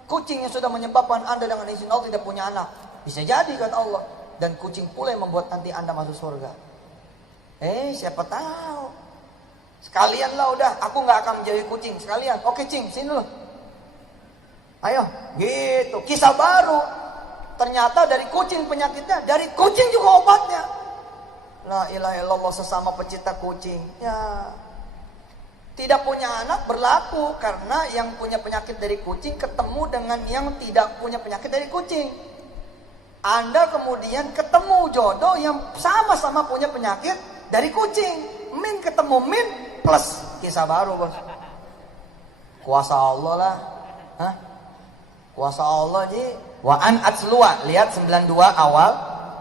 Kucing yang sudah menyebabkan Anda dengan izin Allah tidak punya anak, bisa jadi kata Allah. Dan kucing pula yang membuat nanti Anda masuk surga. Siapa tahu. Sekalianlah udah, aku nggak akan menjadi kucing. Sekalian, oke cing, sini loh. Ayo, gitu. Kisah baru. Ternyata dari kucing penyakitnya, dari kucing juga obatnya. La ilaha illallah, sesama pecinta kucing. Ya. Tidak punya anak berlaku karena yang punya penyakit dari kucing ketemu dengan yang tidak punya penyakit dari kucing. Anda kemudian ketemu jodoh yang sama-sama punya penyakit dari kucing. Min ketemu min plus kisah baru, bos. Kuasa Allah lah. Hah? Kuasa Allah ji. Wa an atsluwa, lihat 92 awal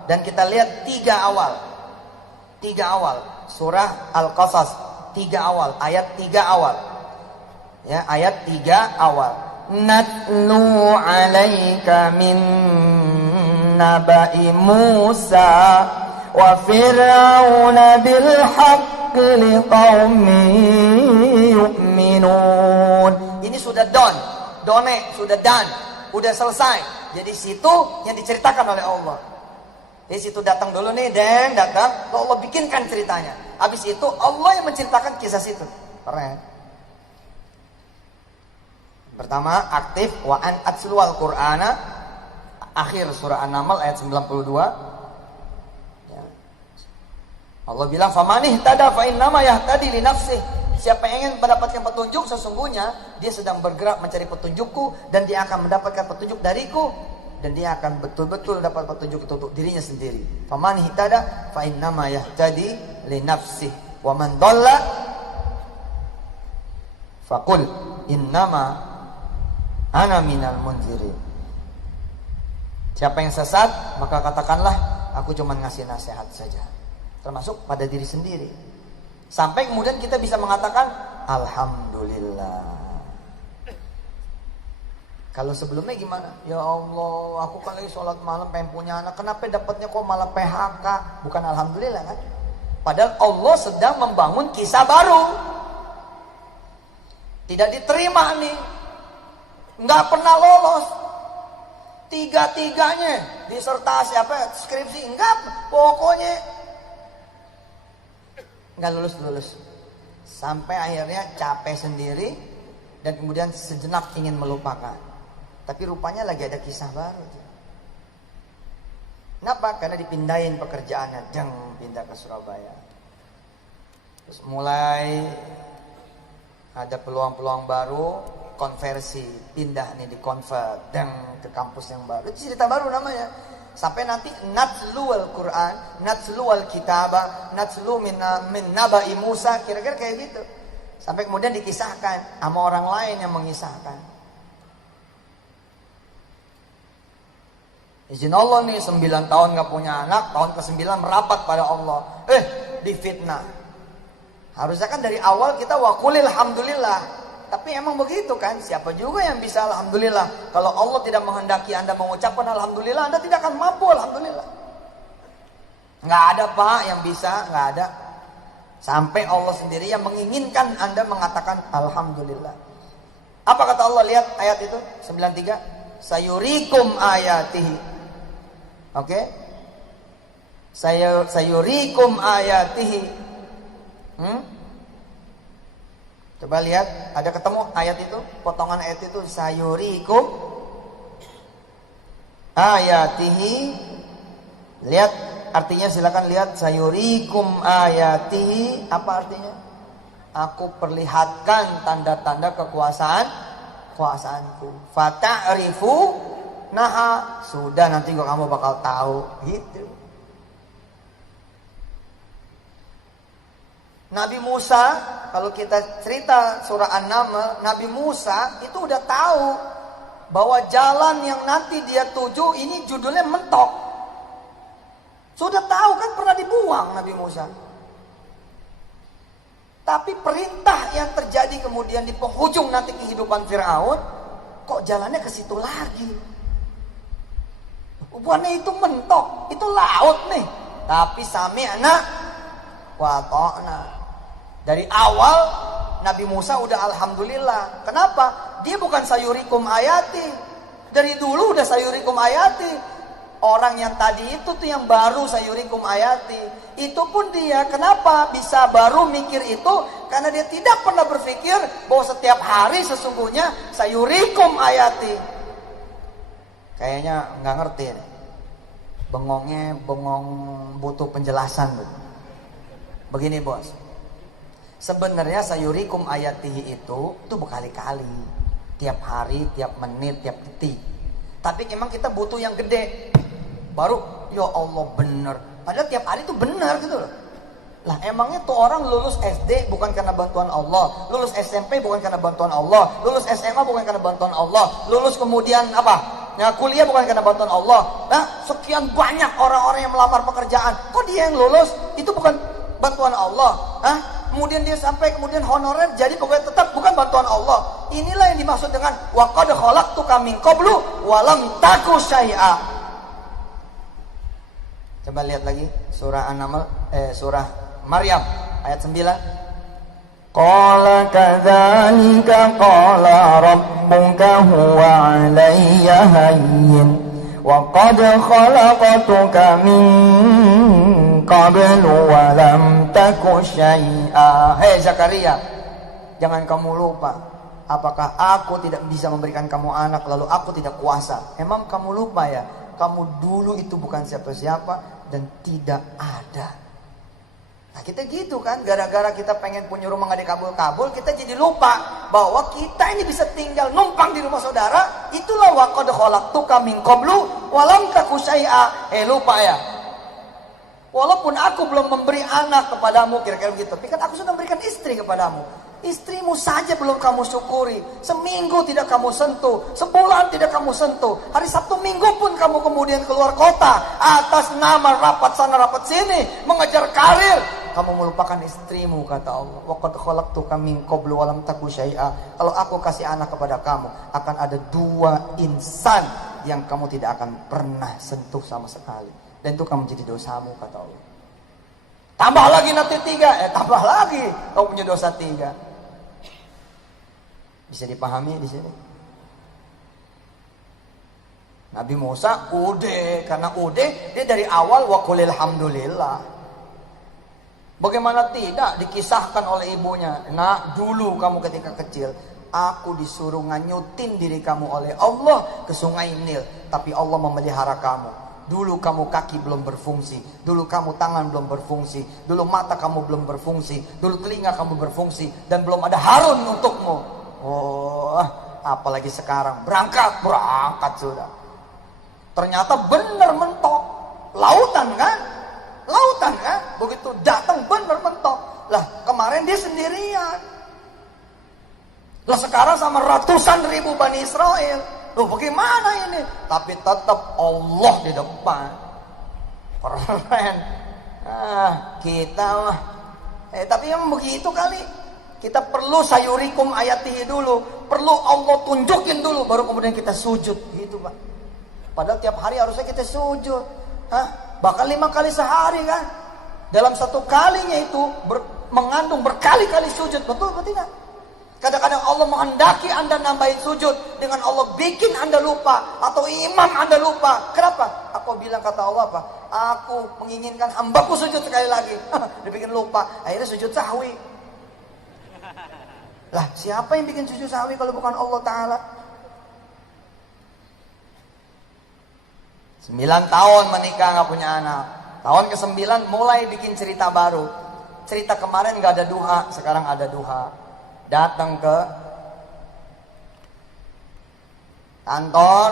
dan kita lihat 3 awal. 3 awal. Surah Al-Qasas 3 awal, ayat 3 awal. Ya, ayat 3 awal. Natlu 'alaika min naba'i Musa wa fir'auna bil haqqi liqaumin yu'minun. Ini sudah done, sudah done, udah selesai. Jadi situ yang diceritakan oleh Allah. Di situ datang dulu nih, dan datang, Allah bikinkan ceritanya. Habis itu Allah yang menceritakan kisah situ. Keren. Pertama aktif wa an atsluwal Qur'ana, akhir surah An-Naml ayat 92. Ya. Allah bilang famanih tada fa innama yahtadi li nafsihi. Siapa yang ingin mendapatkan petunjuk, sesungguhnya dia sedang bergerak mencari petunjukku dan dia akan mendapatkan petunjuk dariku dan dia akan betul-betul dapat petunjuk itu untuk dirinya sendiri. Faman ihtada fa innama yahtadi li nafsihi wa man dhalla faqul innama ana minal munzirin. Siapa yang sesat, maka katakanlah aku cuma ngasih nasihat saja, termasuk pada diri sendiri. Sampai kemudian kita bisa mengatakan alhamdulillah. Kalau sebelumnya gimana? Ya Allah, aku kan lagi sholat malam pengen punya anak, kenapa dapatnya kok malah PHK? Bukan alhamdulillah kan? Padahal Allah sedang membangun kisah baru. Tidak diterima nih, nggak pernah lolos. Tiga-tiganya disertasi skripsi enggak, pokoknya nggak lulus. Sampai akhirnya capek sendiri dan kemudian sejenak ingin melupakan. Tapi rupanya lagi ada kisah baru. Kenapa? Karena dipindahin pekerjaannya, pindah ke Surabaya. Terus mulai ada peluang-peluang baru, konversi, pindah nih, di-convert ke kampus yang baru. Itu cerita baru namanya. Sampai nanti natslu al-Quran, natslu al-kitabah, natslu min naba'i Musa, kira-kira kayak gitu. Sampai kemudian dikisahkan sama orang lain yang mengisahkan. Izin Allah nih, 9 tahun gak punya anak, tahun ke-9 merapat pada Allah. Difitnah. Harusnya kan dari awal kita waqulil alhamdulillah. Tapi emang begitu kan, siapa juga yang bisa alhamdulillah. Kalau Allah tidak menghendaki Anda mengucapkan alhamdulillah, Anda tidak akan mampu alhamdulillah. Nggak ada Pak yang bisa, nggak ada. Sampai Allah sendiri yang menginginkan Anda mengatakan alhamdulillah. Apa kata Allah? Lihat ayat itu 93. Sayurikum ayatihi. Oke? Sayurikum ayatihi. Coba lihat, ada ketemu ayat itu, potongan ayat itu, sayurikum ayatihi. Lihat artinya, silakan lihat, sayurikum ayatihi. Apa artinya? Aku perlihatkan tanda-tanda kekuasaanku. Fata'rifu naha. Sudah, nanti kamu bakal tahu. Gitu. Nabi Musa, kalau kita cerita surah An-Naml, Nabi Musa itu udah tahu bahwa jalan yang nanti dia tuju ini judulnya mentok. Sudah tahu kan, pernah dibuang Nabi Musa. Tapi perintah yang terjadi kemudian di penghujung nanti kehidupan Fir'aun, kok jalannya ke situ lagi. Bukannya itu mentok, itu laut nih. Tapi sami'na wa ta'na. Dari awal Nabi Musa udah alhamdulillah. Kenapa? Dia bukan sayurikum ayati. Dari dulu udah sayurikum ayati. Orang yang tadi itu tuh yang baru sayurikum ayati. Itu pun dia kenapa bisa baru mikir itu? Karena dia tidak pernah berpikir bahwa setiap hari sesungguhnya sayurikum ayati. Kayaknya nggak ngerti nih. Bengongnya bengong butuh penjelasan. Begini bos. Sebenarnya sayurikum ayatihi itu berkali-kali, tiap hari, tiap menit, tiap detik. Tapi memang kita butuh yang gede. Baru ya Allah bener. Padahal tiap hari itu bener gitu loh. Lah emangnya tuh orang lulus SD bukan karena bantuan Allah, lulus SMP bukan karena bantuan Allah, lulus SMA bukan karena bantuan Allah, lulus kemudian kuliah bukan karena bantuan Allah. Nah, sekian banyak orang-orang yang melamar pekerjaan, kok dia yang lulus? Itu bukan bantuan Allah. Kemudian dia sampai kemudian honorer jadi pegawai tetap, bukan bantuan Allah. Inilah yang dimaksud dengan wa qad khalaqtuka min qablu wa lam taku syai'a. Coba lihat lagi surah An-Naml, surah Maryam ayat 9. Qala kadzalika qala rabbuka huwa 'alayya hayyin wa qad khalaqtuka min qablu wa lam taku syai'a. Hei Zakaria, jangan kamu lupa, apakah aku tidak bisa memberikan kamu anak lalu aku tidak kuasa? Emang kamu lupa ya, kamu dulu itu bukan siapa-siapa dan tidak ada. Nah kita gitu kan, gara-gara kita pengen punya rumah gak dikabul-kabul, kita jadi lupa bahwa kita ini bisa tinggal numpang di rumah saudara. Itulah wa qad khalaqtuka min qablu wa lam taku syai'a. Lupa ya, walaupun aku belum memberi anak kepadamu, kira-kira begitu, tapi kan aku sudah memberikan istri kepadamu. Istrimu saja belum kamu syukuri. Seminggu tidak kamu sentuh, sebulan tidak kamu sentuh. Hari Sabtu Minggu pun kamu kemudian keluar kota atas nama rapat sana rapat sini, mengejar karir. Kamu melupakan istrimu, kata Allah. Wa qad khalaqtuka min qablu wa lam taku syai'a. Kalau aku kasih anak kepada kamu, akan ada 2 insan yang kamu tidak akan pernah sentuh sama sekali. Dan itu kamu jadi dosamu, kata Allah. Tambah lagi nanti 3, tambah lagi kau punya dosa 3. Bisa dipahami di sini? Nabi Musa karena dia dari awal wa qulil hamdulillah. Bagaimana tidak dikisahkan oleh ibunya, nak, dulu kamu ketika kecil, aku disuruh nganyutin diri kamu oleh Allah ke sungai Nil, tapi Allah memelihara kamu. Dulu kamu kaki belum berfungsi, dulu kamu tangan belum berfungsi, dulu mata kamu belum berfungsi, dulu telinga kamu berfungsi, dan belum ada Harun untukmu. Oh, apalagi sekarang berangkat sudah. Ternyata benar mentok, lautan kan? Begitu datang benar mentok. Lah kemarin dia sendirian. Lah sekarang sama ratusan ribu Bani Israel. Loh bagaimana ini? Tapi tetap Allah di depan. Keren. Kita mah. Tapi yang begitu kali. Kita perlu sayurikum ayatihi dulu. Perlu Allah tunjukin dulu. Baru kemudian kita sujud. Gitu Pak. Padahal tiap hari harusnya kita sujud. Bahkan 5 kali sehari kan. Dalam satu kalinya itu mengandung berkali-kali sujud. Betul atau tidak? Kadang-kadang Allah menghendaki Anda nambahin sujud, dengan Allah bikin Anda lupa, atau imam Anda lupa. Kenapa? Aku bilang kata Allah apa? Aku menginginkan hambaku sujud sekali lagi. Dibikin lupa. Akhirnya sujud sahwi. Lah siapa yang bikin sujud sahwi kalau bukan Allah Ta'ala? 9 tahun menikah gak punya anak. Tahun ke-9 mulai bikin cerita baru. Cerita kemarin gak ada duha, sekarang ada duha. Datang ke kantor,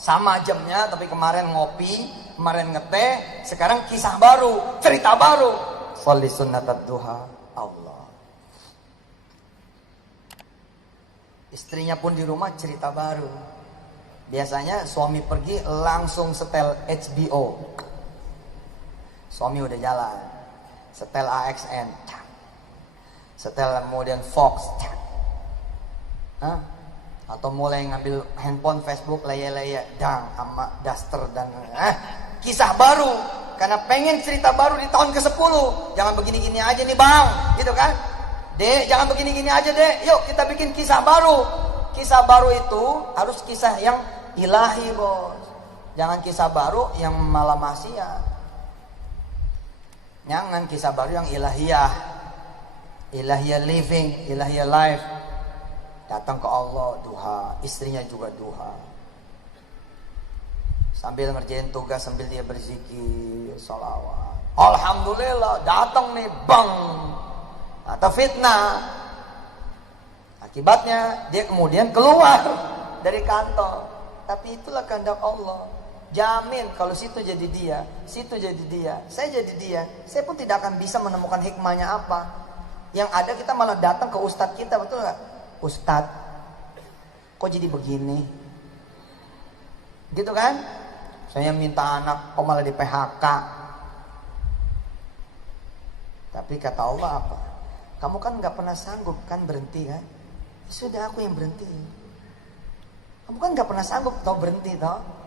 sama jamnya, tapi kemarin ngopi, kemarin ngeteh, sekarang kisah baru, cerita baru. Sholli sunnatat duha, Allah. Istrinya pun di rumah cerita baru. Biasanya suami pergi langsung setel HBO. Suami udah jalan, setel AXN, setel kemudian Fox, atau mulai ngambil handphone Facebook leye-leye, dang sama daster dan kisah baru, karena pengen cerita baru di tahun ke-10. Jangan begini-gini aja nih bang, gitu kan? Dek, jangan begini-gini aja dek, yuk kita bikin kisah baru. Kisah baru itu harus kisah yang ilahi bos, jangan kisah baru yang malah maksiat. Jangan kisah baru yang ilahiyah living, ilahiyah life. Datang ke Allah, duha. Istrinya juga duha. Sambil ngerjain tugas, sambil dia berzikir, sholawat. Alhamdulillah, datang nih, bang. Atau fitnah. Akibatnya, dia kemudian keluar dari kantor. Tapi itulah kehendak Allah. Jamin kalau situ jadi dia, situ jadi dia, saya jadi dia. Saya pun tidak akan bisa menemukan hikmahnya apa. Yang ada kita malah datang ke ustadz kita, betul gak? Ustadz, kok jadi begini? Gitu kan? Saya minta anak, kok malah di PHK? Tapi kata Allah apa? Kamu kan gak pernah sanggup kan berhenti kan? Ya sudah, aku yang berhenti. Kamu kan gak pernah sanggup tau berhenti tau?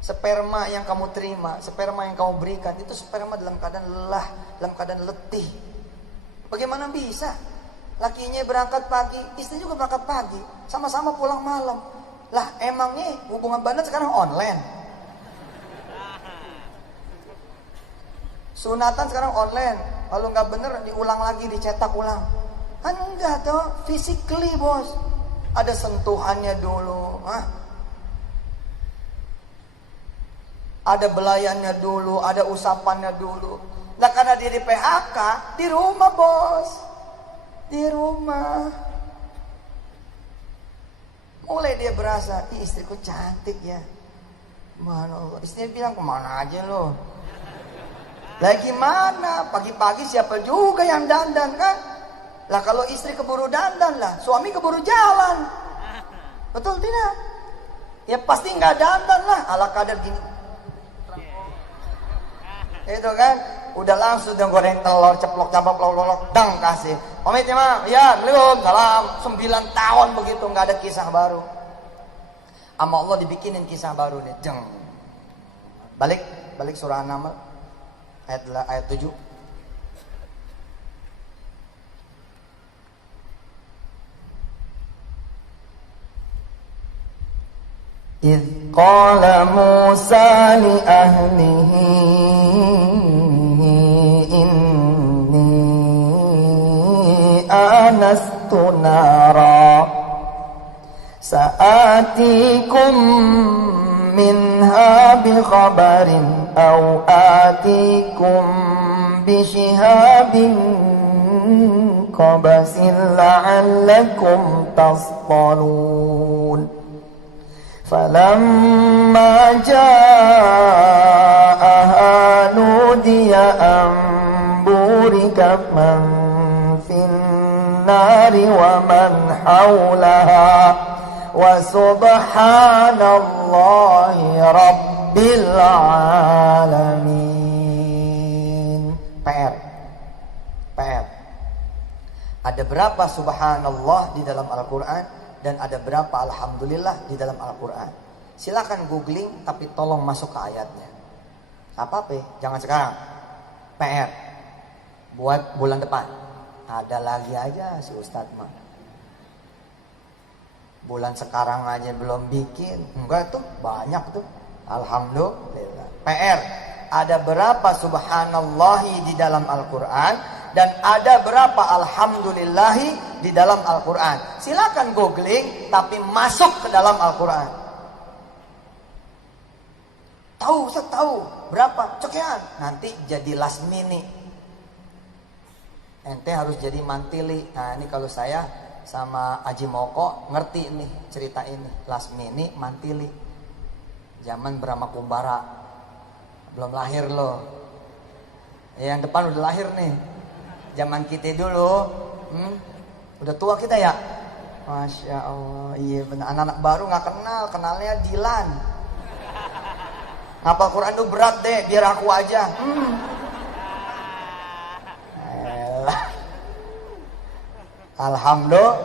Sperma yang kamu terima, sperma yang kamu berikan, itu sperma dalam keadaan lelah, dalam keadaan letih. Bagaimana bisa? Lakinya berangkat pagi, istri juga berangkat pagi, sama-sama pulang malam. Lah emangnya hubungan badan sekarang online? Sunatan sekarang online, kalau nggak bener diulang lagi, dicetak ulang. Kan enggak toh, physically bos. Ada sentuhannya dulu, ada belayannya dulu, ada usapannya dulu. Nah karena dia di PHK, di rumah bos, di rumah. Mulai dia berasa, istriku cantik ya. Mana Allah, istrinya bilang kemana aja lo? Lagi mana? Pagi-pagi siapa juga yang dandan kan? Lah kalau istri keburu dandan lah, suami keburu jalan. Betul tidak? Ya pasti nggak dandan lah, ala kadar gini. Itu kan, udah langsung udah goreng telur, ceplok, dang kasih. Pamit ya mah, ya belum, salam. 9 tahun begitu nggak ada kisah baru. Sama Allah dibikinin kisah baru nih, jeng. Balik surah An-Naml ayat 7. إذ قال موسى لأهله إني آنست نارا سآتيكم منها بخبر أو آتيكم بشهاب قبس لعلكم تصطلون فلما جاءها نودي أن بورك من في النار ومن حولها وسبحان الله رب العالمين. PR. Ada berapa subhanallah di dalam Al-Quran dan ada berapa alhamdulillah di dalam Al-Quran? Silakan googling, tapi tolong masuk ke ayatnya. Apa-apa, jangan sekarang. PR buat bulan depan. Ada lagi aja si Ustadz mah. Bulan sekarang aja belum bikin. Enggak tuh, banyak tuh. Alhamdulillah. PR, ada berapa subhanallahi di dalam Al-Quran dan ada berapa alhamdulillahi di dalam Al-Quran. Silakan googling, tapi masuk ke dalam Al-Quran. Tahu, Ustaz tahu berapa? Cokean. Nanti jadi last minute. Ente harus jadi mantili. Nah ini kalau saya sama Aji Moko ngerti nih cerita ini. Last minute mantili. Zaman Brahma Kumbara. Belum lahir loh. Yang depan udah lahir nih. Zaman kita dulu, udah tua kita ya. Masya Allah, iya benar. Anak-anak baru nggak kenalnya Dilan. Ngapal Quran itu berat deh, biar aku aja. Alhamdulillah.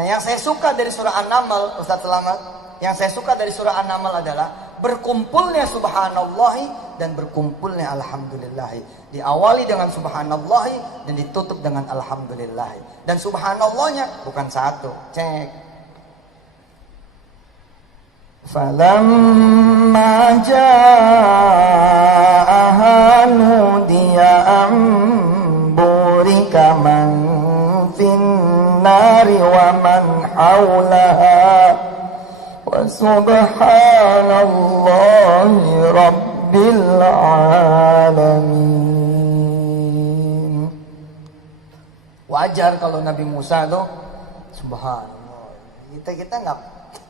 Nah yang saya suka dari surah An-Naml, Ustaz Selamat, yang saya suka dari surah An-Naml adalah berkumpulnya subhanallahi dan berkumpulnya alhamdulillahi. Diawali dengan subhanallahi dan ditutup dengan alhamdulillahi. Dan subhanallahnya bukan satu. Cek. Falamma ja'aha nudiya an burika man fin nari wa man hawlaha wa subhanallahi rabbil alamin. Wajar kalau Nabi Musa tuh subhanallah. Kita nggak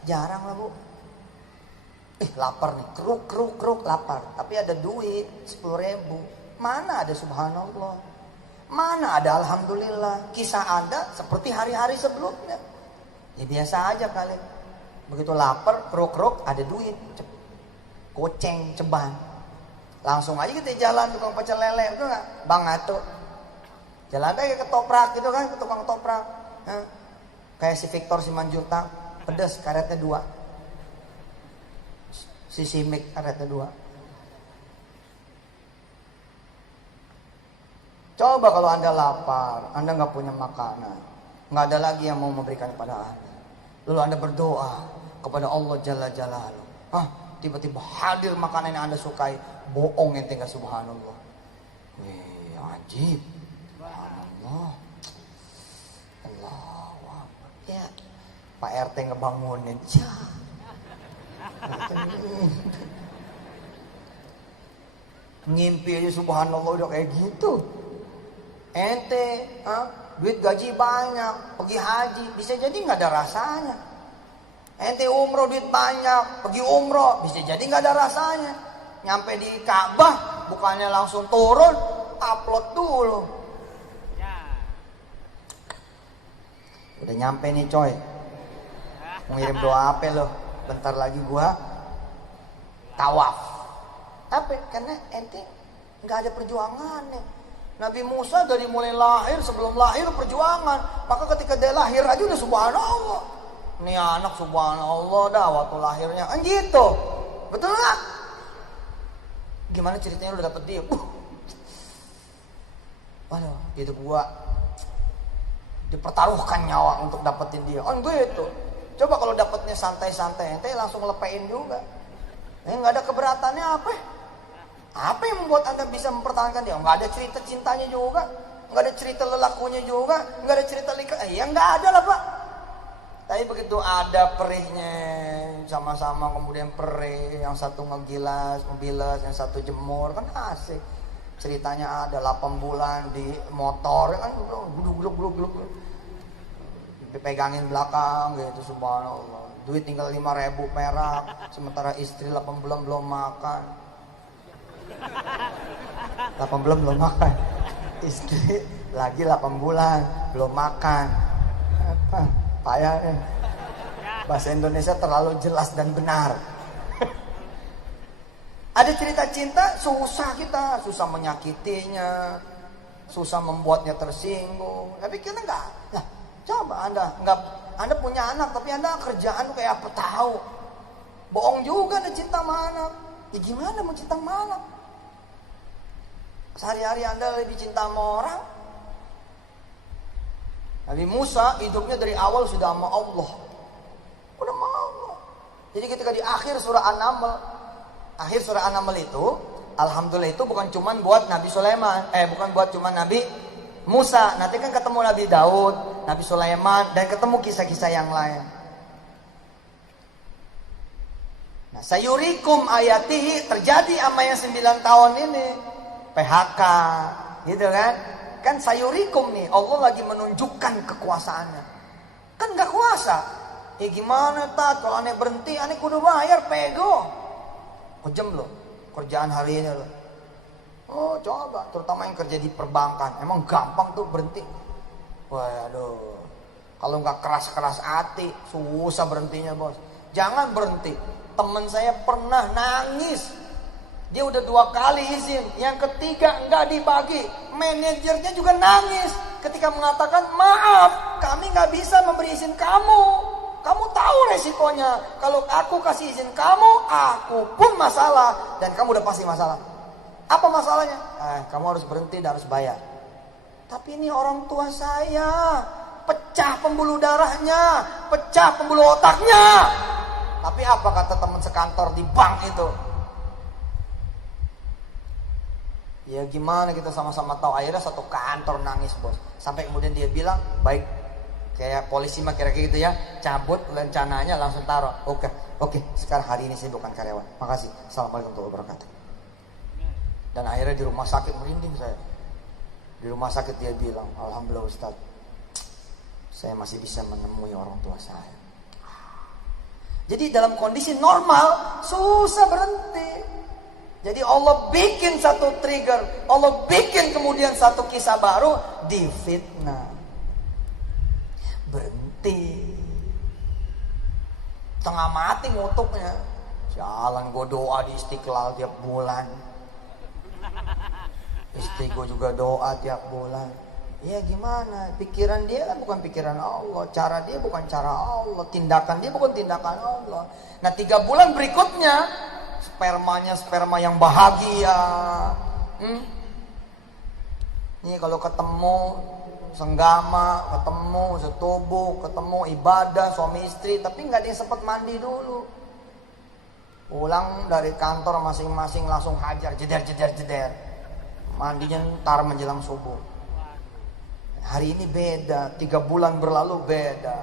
jarang lah bu. Lapar nih, keruk lapar. Tapi ada duit 10.000. Mana ada subhanallah? Mana ada alhamdulillah? Kisah Anda seperti hari-hari sebelumnya. Ya biasa aja kali. Begitu lapar, keruk ada duit. Goceng, ceban. Langsung aja kita jalan tukang pecel lele, itu nggak? Bang Ato. Jalan aja ke ketoprak gitu kan, ke tukang toprak. Kayak si Victor Simanjuntak, pedes karetnya 2. Si Simik karetnya 2. Coba kalau Anda lapar, Anda nggak punya makanan, nggak ada lagi yang mau memberikan kepada Anda. Lalu Anda berdoa kepada Allah Jalla Jalaluhu. Tiba-tiba hadir makanan yang Anda sukai, bohong ente nggak subhanallah. Ajib. Subhanallah. Allahu Akbar. Ya, Pak RT ngebangunin. Ya. Ngimpi aja subhanallah udah kayak gitu. Ente duit gaji banyak, pergi haji, bisa jadi nggak ada rasanya. Ente umroh duit banyak, pergi umroh, bisa jadi nggak ada rasanya. Nyampe di Ka'bah bukannya langsung turun, upload dulu. Udah nyampe nih coy, mau ngirim doa apa lo? Bentar lagi gua tawaf. Apa? Karena ente nggak ada perjuangannya. Nabi Musa dari mulai lahir, sebelum lahir perjuangan. Maka ketika dia lahir aja udah subhanallah. Nih anak subhanallah dah waktu lahirnya. Kan gitu. Betul gak? Gimana ceritanya lu dapet dia? Waduh, itu gua dipertaruhkan nyawa untuk dapetin dia. Oh gitu. Coba kalau dapetnya santai-santai, ente langsung lepein juga. Nggak ada keberatannya apa? Apa yang membuat anda bisa mempertahankan dia? Nggak ada cerita cintanya juga, nggak ada cerita lelakunya juga, nggak ada cerita ya nggak ada lah pak. Tapi begitu ada perihnya, sama-sama kemudian perih, yang satu ngegilas, ngebilas, yang satu jemur, kan asik. Ceritanya ada 8 bulan di motor, kan gluk dipegangin belakang gitu, subhanallah. Duit tinggal 5.000 perak, sementara istri 8 bulan belum makan. 8 bulan belum makan. Istri lagi 8 bulan belum makan. Apa? Payah. Bahasa Indonesia terlalu jelas dan benar. Ada cerita cinta susah kita, susah menyakitinya, susah membuatnya tersinggung. Tapi kita enggak. Nah, coba Anda punya anak tapi Anda kerjaan kayak apa tahu. Bohong juga Anda cinta sama anak. Ya gimana mau cinta sama anak? Sehari-hari Anda lebih cinta sama orang. Nabi Musa hidupnya dari awal sudah sama Allah. Udah sama Allah. Jadi ketika di akhir surah An-Naml itu, alhamdulillah itu bukan cuman buat Nabi Sulaiman, bukan buat cuman Nabi Musa. Nanti kan ketemu Nabi Daud, Nabi Sulaiman, dan ketemu kisah-kisah yang lain. Nah, sayurikum ayatihi, terjadi sama yang 9 tahun ini PHK, gitu kan? Kan sayurikum nih, Allah lagi menunjukkan kekuasaannya. Kan gak kuasa. Ya gimana tak, kalau aneh berhenti, aneh kudu bayar, pego. Kejem loh, kerjaan hari ini loh. Oh coba, terutama yang kerja di perbankan, emang gampang tuh berhenti. Waduh, kalau nggak keras-keras hati, susah berhentinya bos. Jangan berhenti. Temen saya pernah nangis. Dia udah 2 kali izin, yang ketiga nggak dibagi. Manajernya juga nangis ketika mengatakan, maaf, kami nggak bisa memberi izin kamu. Kamu tahu resikonya. Kalau aku kasih izin kamu, aku pun masalah. Dan kamu udah pasti masalah. Apa masalahnya? Kamu harus berhenti dan harus bayar. Tapi ini orang tua saya. Pecah pembuluh darahnya. Pecah pembuluh otaknya. Tapi apa kata teman sekantor di bank itu? Ya gimana kita sama-sama tahu. Akhirnya satu kantor nangis bos. Sampai kemudian dia bilang, baik. Kayak polisi mah kira-kira gitu ya, cabut rencananya langsung taruh. Oke, sekarang hari ini saya bukan karyawan. Makasih. Assalamualaikum warahmatullahi wabarakatuh. Dan akhirnya di rumah sakit merinding saya. Di rumah sakit dia bilang, alhamdulillah Ustaz, saya masih bisa menemui orang tua saya. Jadi dalam kondisi normal susah berhenti. Jadi Allah bikin satu trigger, Allah bikin kemudian satu kisah baru, difitnah. Berhenti. Tengah mati ngutuknya. Jalan gue doa di Istiqlal tiap bulan. Istri gue juga doa tiap bulan. Ya gimana? Pikiran dia kan bukan pikiran Allah. Cara dia bukan cara Allah. Tindakan dia bukan tindakan Allah. Nah 3 bulan berikutnya, spermanya sperma yang bahagia. Ini kalau ketemu senggama, ketemu setubuh, ketemu ibadah suami istri, tapi nggak ada yang sempat mandi dulu. Pulang dari kantor masing-masing langsung hajar, jeder. Mandinya ntar menjelang subuh. Hari ini beda, 3 bulan berlalu beda.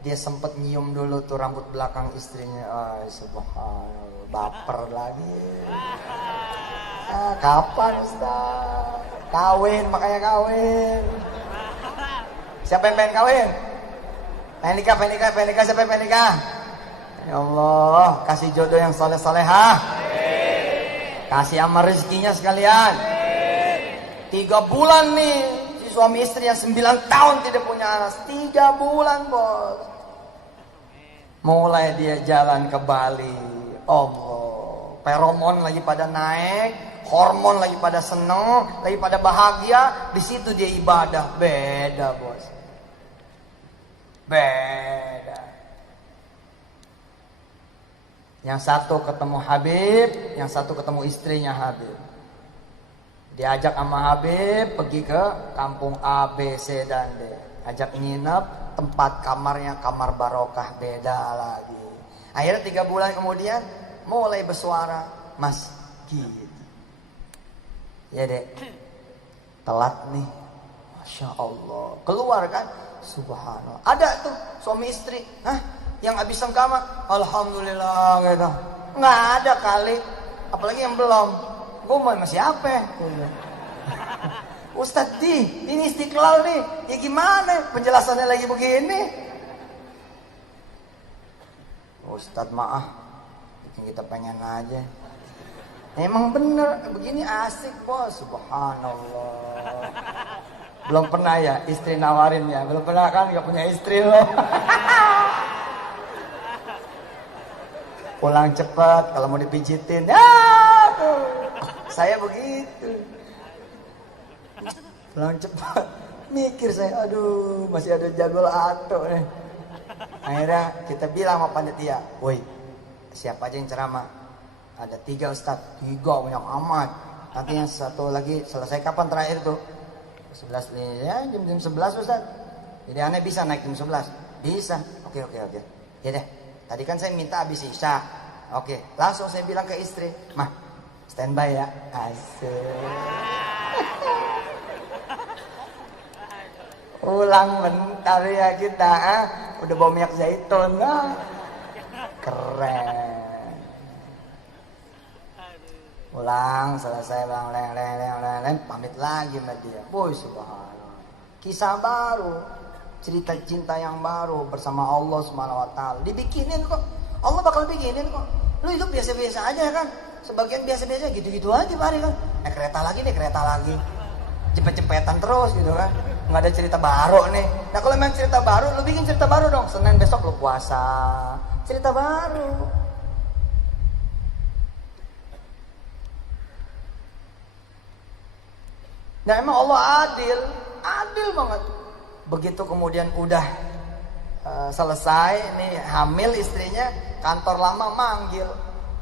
Dia sempat nyium dulu tuh rambut belakang istrinya. Subhanallah, baper lagi. Kapan Ustaz? Kawin, makanya kawin. Siapa yang pengen kawin? Pengen nikah, siapa yang pengen nikah? Ya Allah, kasih jodoh yang soleh-solehah. Kasih amal rezekinya sekalian. 3 bulan nih, si suami istri yang 9 tahun tidak punya anak. 3 bulan bos. Mulai dia jalan ke Bali. Allah, feromon lagi pada naik, hormon lagi pada seneng, lagi pada bahagia. Di situ dia ibadah, beda bos. Beda. Yang satu ketemu Habib, yang satu ketemu istrinya Habib. Diajak sama Habib pergi ke kampung A, B, C, dan D. Ajak nginep, tempat kamarnya kamar barokah, beda lagi. Akhirnya 3 bulan kemudian mulai bersuara, Mas gitu. Ya dek, telat nih. Masya Allah. Keluar kan, subhanallah. Ada tuh suami istri, yang habis sengkama, alhamdulillah gitu. Nggak ada kali, apalagi yang belum. Gue mau sama siapa? Ustadz ini Istiqlal nih, ya gimana? Penjelasannya lagi begini. Ustadz maaf, bikin kita pengen aja. Emang bener, begini asik bos, subhanallah. Belum pernah ya istri nawarin ya, belum pernah kan gak punya istri loh. Pulang cepat kalau mau dipijitin. Saya begitu. Pulang cepat. Mikir saya, aduh masih ada jadwal atok nih. Akhirnya kita bilang sama panitia, woi siapa aja yang ceramah? Ada 3 ustadz. 3 banyak amat. Nanti yang satu lagi selesai kapan terakhir tuh? 11 nih ya, jam 11 ustadz. Jadi aneh bisa naik jam 11? Bisa. Oke. Ya deh. Tadi kan saya minta habis isya. Oke, langsung saya bilang ke istri, Mah, standby ya. Asik. Ulang bentar ya kita, udah bawa minyak zaitun. Keren. Ulang, selesai bang, leng, pamit lagi sama dia. Boy, subhanallah. Kisah baru, cerita cinta yang baru bersama Allah Subhanahu wa taala. Dibikinin kok. Allah bakal bikinin kok. Lu hidup biasa-biasa aja kan. Sebagian biasa-biasa gitu-gitu aja hari kan. Naik kereta lagi. Cepet-cepetan terus gitu kan. Nggak ada cerita baru nih. Nah kalau memang cerita baru, lu bikin cerita baru dong. Senin besok lu puasa. Cerita baru. Nah emang Allah adil banget. Begitu kemudian udah selesai nih hamil istrinya, kantor lama manggil,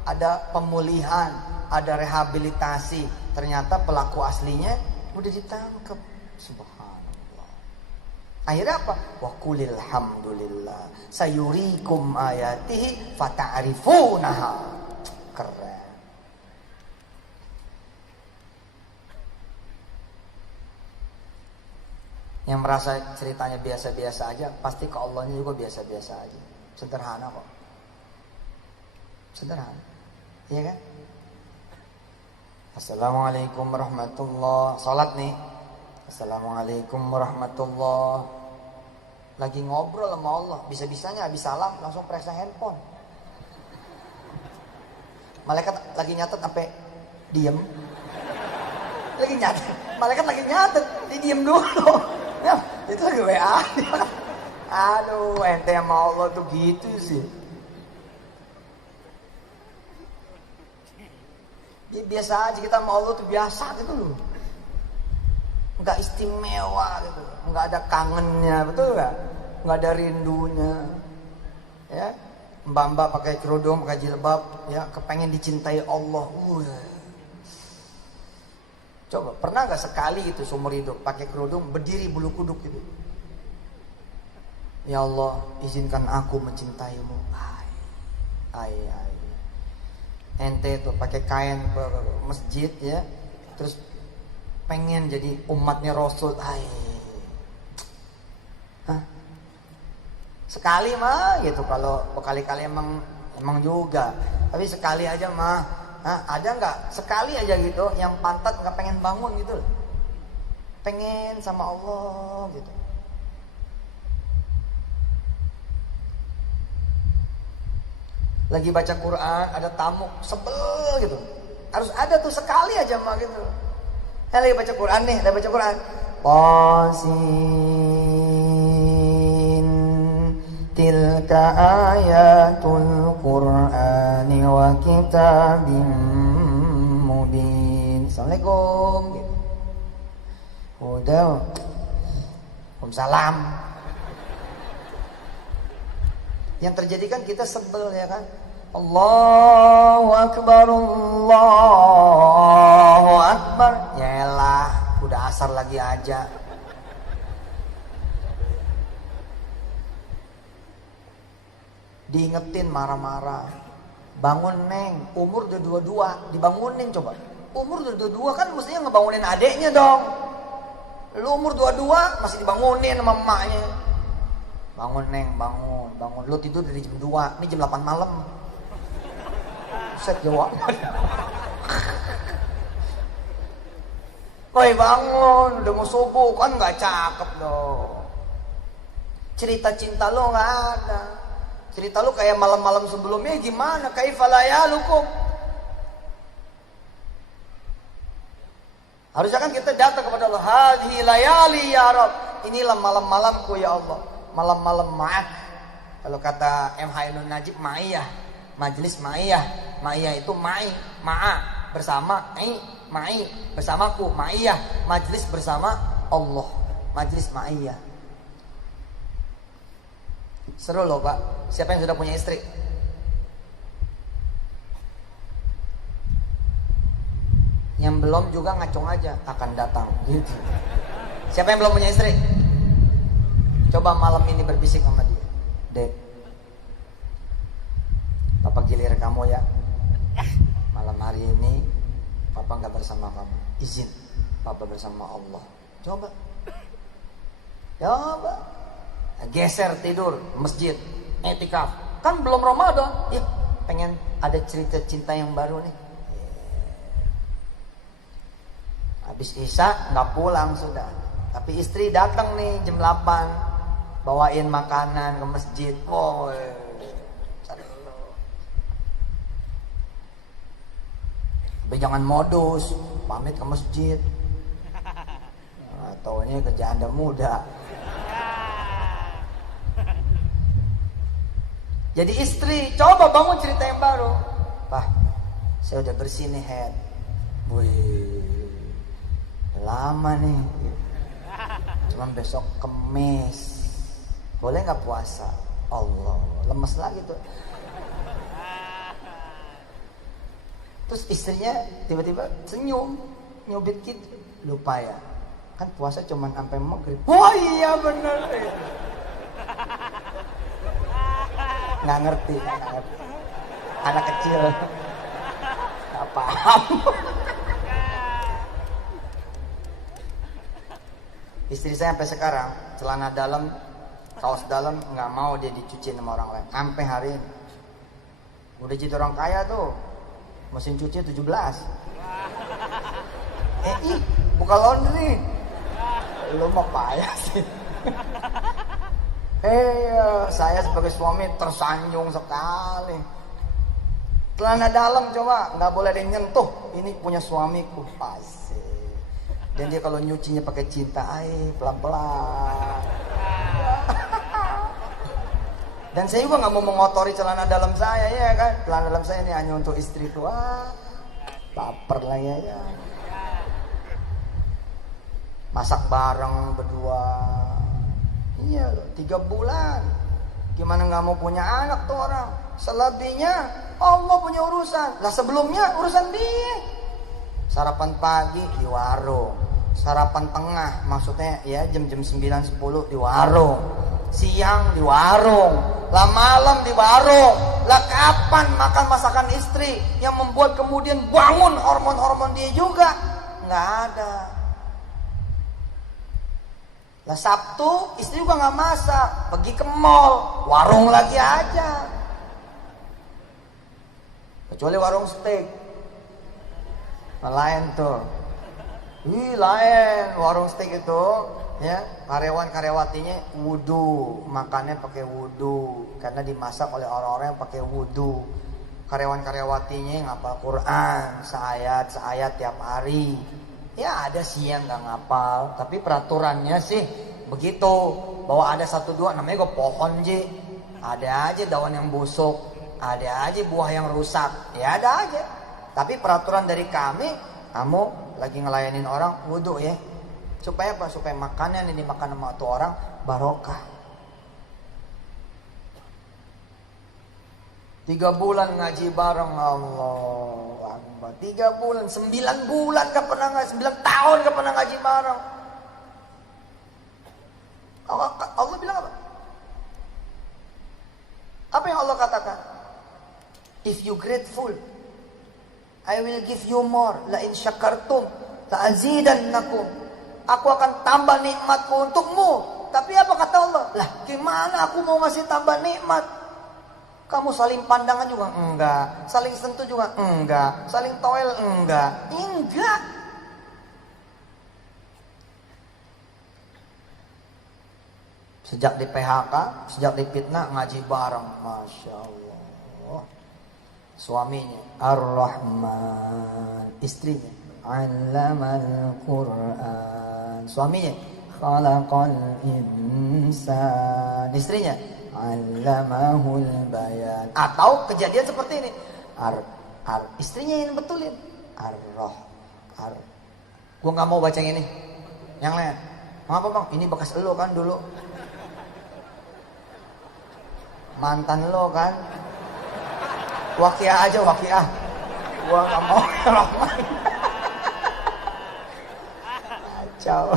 ada pemulihan, ada rehabilitasi. Ternyata pelaku aslinya udah ditangkap. Subhanallah. Akhirnya apa? Wa qulil hamdulillah sayurikum ayatihi fata'rifunaha. Keren. Yang merasa ceritanya biasa-biasa aja, pasti ke Allahnya juga biasa-biasa aja. Sederhana kok. Sederhana. Iya kan? Assalamualaikum warahmatullahi. Salat nih. Assalamualaikum warahmatullahi. Lagi ngobrol sama Allah, bisa-bisanya habis salam langsung periksa handphone. Malaikat lagi nyatet sampai diem. Lagi nyatet. Malaikat lagi nyatet, dia diem dulu. Ya, itu lagi WA. Aduh, ente sama Allah tuh gitu sih. Ya, biasa aja kita sama Allah tuh biasa gitu loh. Enggak istimewa gitu. Enggak ada kangennya, betul enggak? Enggak ada rindunya. Ya. Mbak-mbak pakai kerudung, pakai jilbab, ya, kepengen dicintai Allah. Coba, pernah gak sekali gitu seumur hidup pakai kerudung berdiri bulu kuduk gitu? Ya Allah, izinkan aku mencintaimu. Ay. Ente tuh pakai kain ke masjid ya, terus pengen jadi umatnya Rasul. Sekali mah gitu, kalau berkali-kali emang juga. Tapi sekali aja mah. Ada nggak sekali aja gitu yang pantat nggak pengen bangun gitu, pengen sama Allah gitu. Lagi baca Quran ada tamu sebel gitu, harus ada tuh sekali aja mah gitu. Lagi baca Quran nih, lagi baca Quran. Qasin tilka ayatul Qur'ani wa kitabim mubin. Assalamualaikum gitu. Udah. Waalaikumsalam. Yang terjadi kan kita sebel ya kan. Allahu Akbar, Allahu Akbar. Yaelah, udah asar lagi aja. Diingetin marah-marah. Bangun neng, umur udah 22, dibangunin coba. Umur udah 22 kan mestinya ngebangunin adeknya dong. Lu umur 22 masih dibangunin sama emaknya. Bangun neng, bangun, bangun. Lu tidur dari jam 2, ini jam 8 malam. Set jawab. Woi bangun, udah mau subuh, kan gak cakep dong. Cerita cinta lo gak ada. Cerita lu kayak malam-malam sebelumnya gimana? Kaifalayalukum. Harusnya kan kita datang kepada Allah. Hadhi layali ya Rabb. Inilah malam-malamku ya Allah. Malam-malam ma'ak. Kalau kata M. Hainun Najib, ma'iyah. Majlis ma'iyah. Ma'iyah itu ma'i. Ma'a. Bersama. Ma'i. Bersamaku. Ma'iyah. Majlis bersama Allah. Majlis ma'iyah. Seru loh Pak. Siapa yang sudah punya istri? Yang belum juga ngacung aja, akan datang gitu. Siapa yang belum punya istri? Coba malam ini berbisik sama dia. Dek, Papa gilir kamu ya. Malam hari ini Papa gak bersama kamu. Izin Papa bersama Allah. Coba. Geser tidur masjid, etikaf. Kan belum Ramadan. Ya, pengen ada cerita cinta yang baru nih. Habis Isya nggak pulang sudah. Tapi istri datang nih jam 8, bawain makanan ke masjid. Oh, tapi jangan modus, pamit ke masjid. Atau ini ke janda muda. Jadi istri, coba bangun cerita yang baru. Pak, saya udah bersih nih head. Wih, lama nih. Cuman besok Kemis. Boleh gak puasa? Allah, lemes lagi tuh. Terus istrinya tiba-tiba senyum, nyubit gitu. Lupa ya, kan puasa cuman sampai maghrib. Oh iya bener. Nggak ngerti. Anak kecil nggak paham. Istri saya sampai sekarang celana dalam, kaos dalam nggak mau dia dicuci sama orang lain sampai hari ini. Udah jadi orang kaya tuh, mesin cuci 17. Buka laundry. Lu mau payah sih. Saya sebagai suami tersanjung sekali. Celana dalam coba nggak boleh ada yang nyentuh. Ini punya suamiku, pasti. Dan dia kalau nyucinya pakai cinta, pelan-pelan. Dan saya juga nggak mau mengotori celana dalam saya ya kan. Celana dalam saya ini hanya untuk istriku. Baper lah ya. Masak bareng berdua. Iya loh, 3 bulan. Gimana gak mau punya anak tuh orang? Selebihnya Allah punya urusan. Lah sebelumnya urusan dia. Sarapan pagi di warung, sarapan tengah maksudnya ya jam-jam 9-10 di warung, siang di warung, lah malam di warung. Lah kapan makan masakan istri yang membuat kemudian bangun hormon-hormon dia juga? Nggak ada. Lah Sabtu istri juga nggak masak, pergi ke mall, warung lagi aja. Kecuali warung steak, lain tuh. Lain warung steak itu, ya karyawan-karyawatinya wudu, makannya pakai wudu, karena dimasak oleh orang-orang yang pakai wudu. Karyawan-karyawatinya ngapal Quran, seayat tiap hari. Ya ada sih yang nggak ngapal, tapi peraturannya sih begitu, bahwa ada 1-2 namanya gue pohon ji, ada aja daun yang busuk, ada aja buah yang rusak, ya ada aja. Tapi peraturan dari kami, kamu lagi ngelayanin orang wudu ya, supaya apa? Supaya makanan yang dimakan sama tuh orang barokah. 3 bulan ngaji bareng, Allah Akbar. 3 bulan, 9 bulan gak pernah ngaji, 9 tahun gak pernah ngaji bareng. Allah bilang apa? Apa yang Allah katakan? If you grateful, I will give you more. La in syakartum la azidannakum. Aku akan tambah nikmatku untukmu. Tapi apa kata Allah? Lah, gimana aku mau ngasih tambah nikmat? Kamu saling pandangan juga enggak, saling sentuh juga enggak, saling toel enggak. Enggak. Sejak di PHK, sejak dipitnah ngaji bareng, Masya Allah. Suaminya Ar-Rahman, istrinya Allamal Quran, suaminya Khalaqal Insan, istrinya Allamahul Bayan. Atau kejadian seperti ini, istrinya yang betulin Gua nggak mau baca yang ini, yang lain. Apa bang? Ini bekas elo kan dulu, mantan lo kan. Waqiah aja, waqiah. Gua nggak mau Rahman. Kacau.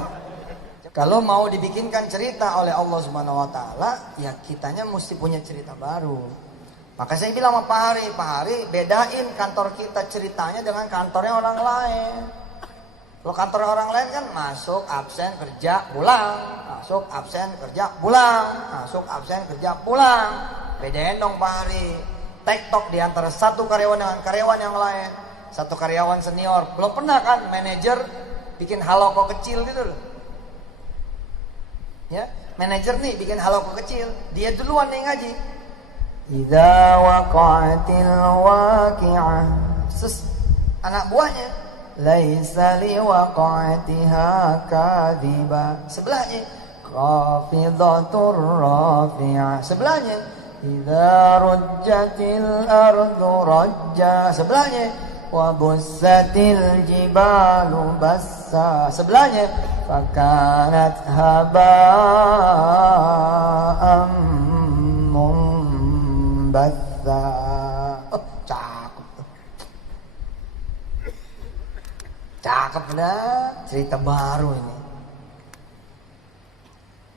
Kalau mau dibikinkan cerita oleh Allah Subhanahu wa taala, ya kitanya mesti punya cerita baru. Maka saya bilang sama Pak Hari, bedain kantor kita ceritanya dengan kantornya orang lain. Kalau kantornya orang lain kan masuk, absen, kerja, pulang. Masuk, absen, kerja, pulang. Masuk, absen, kerja, pulang. Bedain dong Pak Hari. Tektok di antara satu karyawan dengan karyawan yang lain. Satu karyawan senior, belum pernah kan manajer bikin haloko kecil gitu loh. Ya, manajer nih bikin haloko kecil, dia duluan nih ngaji. Idza waqa'atil waqi'ah. Anak buahnya, laisa liwaqa'atiha kadhiba. Sebelahnya, khafidatur rafi'ah. Sebelahnya, idza rujjatil ardu rajja. Sebelahnya, wa bussatil jibalu bassa. Sebelahnya, fakanat haba'am mumbatha. Oh, cakep dah, cerita baru ini.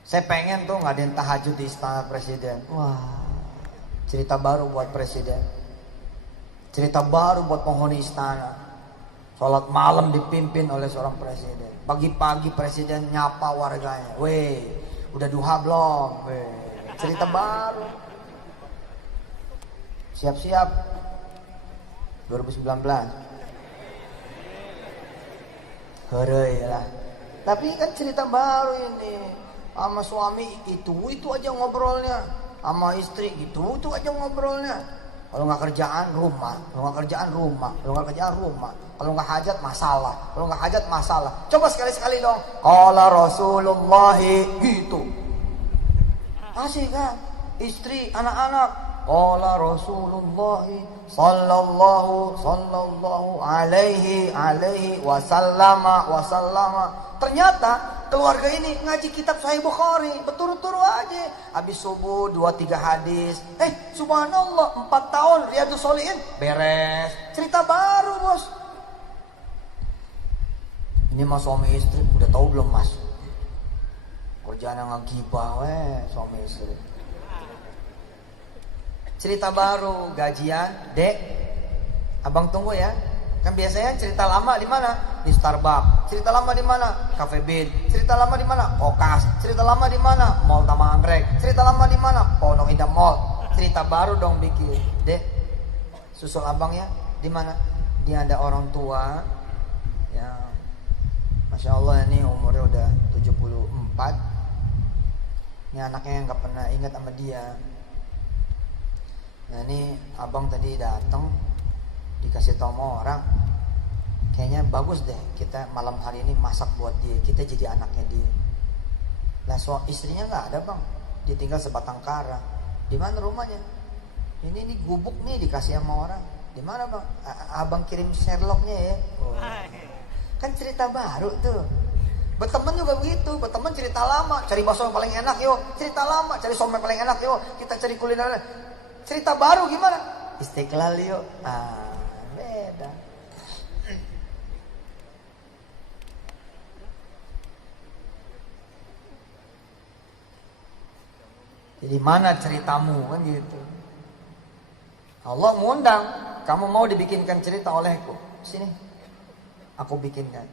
Saya pengen tuh ngadain tahajud di Istana Presiden. Wah, cerita baru buat presiden, cerita baru buat penghuni istana. Sholat malam dipimpin oleh seorang presiden. Pagi-pagi presiden nyapa warganya. Weh, udah duha belum? Weh, cerita baru. Siap-siap 2019. Heureuy lah. Tapi kan cerita baru ini. Sama suami itu aja ngobrolnya. Sama istri itu aja ngobrolnya. Kalau nggak kerjaan rumah, kalau nggak kerjaan rumah, kalau nggak kerjaan rumah, kalau nggak hajat masalah, kalau nggak hajat masalah. Coba sekali-sekali dong. Qala Rasulullah gitu. Asik kan? Istri, anak-anak. Qala Rasulullah sallallahu alaihi wasallama. Ternyata keluarga ini ngaji kitab Sahih Bukhari berturut-turut aja. Habis subuh 2-3 hadis. Subhanallah, 4 tahun Riyadhus Shalihin beres. Cerita baru, Bos. Ini mas suami istri udah tahu belum, Mas? Kerjaan yang ngegibah suami istri. Cerita baru, gajian, Dek. Abang tunggu ya. Kan biasanya cerita lama di mana? Di Starbucks. Cerita lama di mana? Cafe Bean. Cerita lama di mana? Kokas. Cerita lama di mana? Mall Taman Anggrek. Cerita lama di mana? Pondok Indah Mall. Cerita baru dong bikin. Dek, susul abang ya. Di mana? Dia ada orang tua. Ya, Masya Allah ini umurnya udah 74. Ini anaknya yang gak pernah ingat sama dia. Nah ini abang tadi datang, dikasih tahu sama orang, kayaknya bagus deh kita malam hari ini masak buat dia, kita jadi anaknya dia. Lah istrinya nggak ada bang, ditinggal sebatang kara. Di mana rumahnya? Ini gubuk nih dikasih sama orang. Di mana bang? Abang kirim Sherlocknya ya. Oh. Kan cerita baru tuh. Berteman juga begitu, berteman cerita lama, cari bakso yang paling enak yuk, cerita lama, cari somai paling enak yuk, kita cari kuliner. Cerita baru gimana? Istiqlal yuk. Beda. Jadi mana ceritamu kan gitu. Allah mengundang, kamu mau dibikinkan cerita olehku? Sini, aku bikinkan.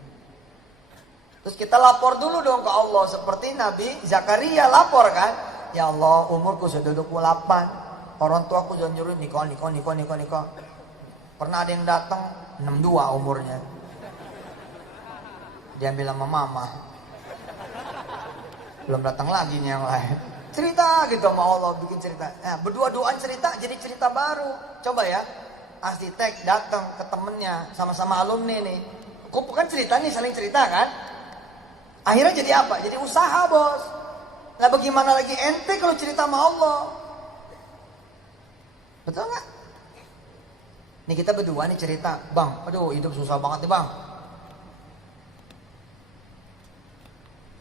Terus kita lapor dulu dong ke Allah. Seperti Nabi Zakaria lapor kan. Ya Allah, umurku sudah 28. Orang tuaku sudah nyuruh nikah. Pernah ada yang datang 62 umurnya. Dia bilang sama mama. Belum datang lagi nih yang lain. Cerita gitu sama Allah, bikin cerita. Nah, berdua-duaan cerita jadi cerita baru. Coba ya, arsitek datang ke temennya, sama-sama alumni nih. Kan cerita nih, saling cerita kan. Akhirnya jadi apa? Jadi usaha, bos. Nah bagaimana lagi ente kalau cerita sama Allah? Betul nggak? Nih kita berdua nih cerita, bang, aduh hidup susah banget nih bang.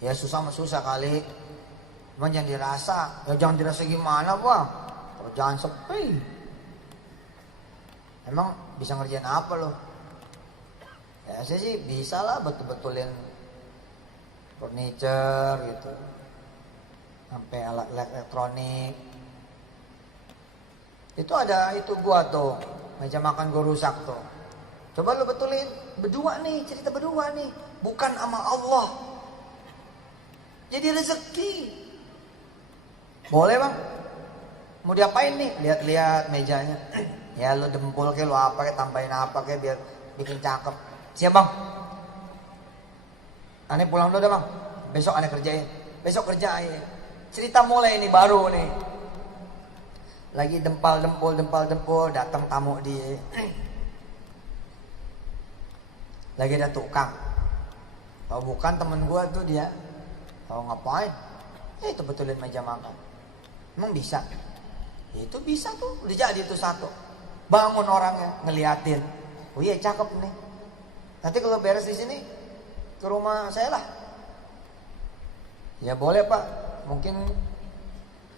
Ya susah mah susah kali. Cuman jangan dirasa. Ya jangan dirasa gimana bang? Kerjaan sepi. Emang bisa ngerjain apa lo? Ya saya sih bisa lah betul-betulin furniture gitu. Sampai alat elektronik. Itu ada itu gua tuh. Meja makan gua rusak tuh. Coba lo betulin. Berdua nih, cerita berdua nih. Bukan sama Allah. Jadi rezeki. Boleh bang? Mau diapain nih? Lihat-lihat mejanya. Ya lo dempul kayak lo apa kayak tambahin apa kayak biar bikin cakep. Siap bang? Aneh pulang dulu dah bang. Besok aneh kerjain. Besok kerjain. Cerita mulai ini baru nih. Lagi dempul datang tamu dia. Lagi ada tukang. Kalau bukan temen gua tuh dia. Kalau ngapain? Ya itu betulin meja makan. Emang bisa? Ya itu bisa tuh, udah jadi tuh satu. Bangun orangnya, ngeliatin. Oh iya cakep nih. Nanti kalau beres di sini ke rumah saya lah. Ya boleh pak. Mungkin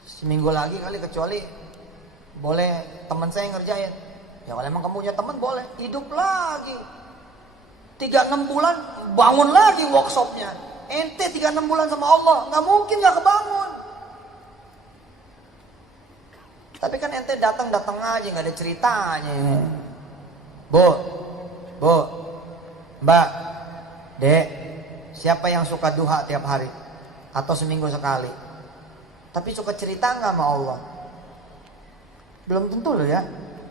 seminggu lagi kali kecuali boleh teman saya yang ngerjain. Ya kalau emang kamu punya teman boleh. Hidup lagi. 3-6 bulan bangun lagi workshopnya. Ente 3-6 bulan sama Allah, nggak mungkin nggak kebangun. Tapi kan ente datang aja nggak ada ceritanya. Bu, Mbak, Dek, siapa yang suka duha tiap hari atau seminggu sekali? Tapi suka cerita nggak sama Allah? Belum tentu loh ya.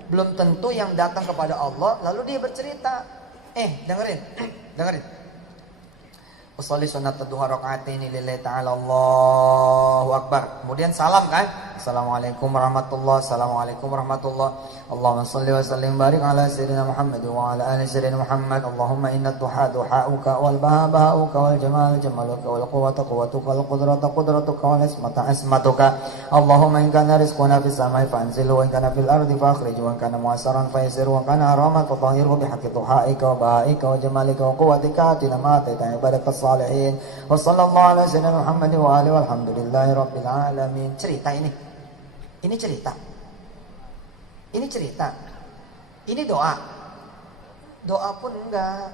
Belum tentu yang datang kepada Allah lalu dia bercerita. Dengerin. Usolli sunat duha rakaataini lillahi ta'ala Allahu Akbar. Kemudian salam kan? Assalamualaikum warahmatullahi. Assalamualaikum warahmatullahi. Allahumma salli wa sallim barik ala sayyidina Muhammad wa ala ali sayyidina Muhammad. Allahumma inna duha duha'uka wal baha baha'uka wal jamal jamaluka wal quwwata quwwatuka wal qudrata qudratuka wal ismata ismatuka. Allahumma in kana rizquna fis samai fa anzilhu wa in kana fil ardi fa akhrij wa in kana mu'assaran fa yassir wa kana haraman fa tahhirhu bi haqqi duha'ika wa baha'ika wa jamalika wa quwwatika atina ma ta'ita ibadakas salihin. Wa sallallahu ala sayyidina Muhammad wa alihi walhamdulillahi rabbil alamin. Cerita ini. Ini cerita. Ini doa. Doa pun enggak.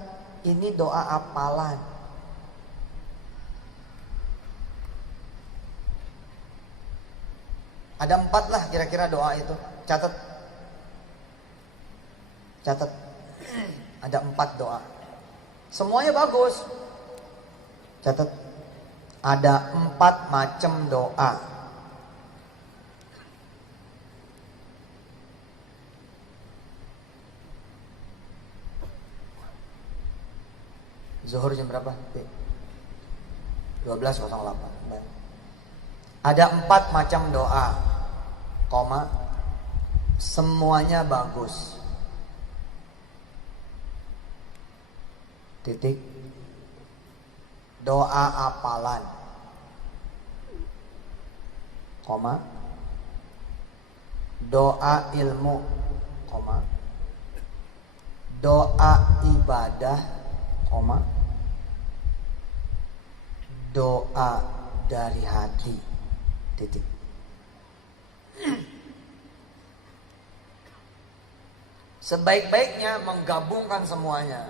Ini doa apalan. Ada 4 lah kira-kira doa itu. Catat. Ada 4 doa. Semuanya bagus. Catat. Ada 4 macam doa. Zuhur jam berapa? 12.08. Ada 4 macam doa. Koma. Semuanya bagus. Titik. Doa apalan. Koma. Doa ilmu. Koma. Doa ibadah. Koma. Doa dari hati. Titik. Sebaik-baiknya menggabungkan semuanya.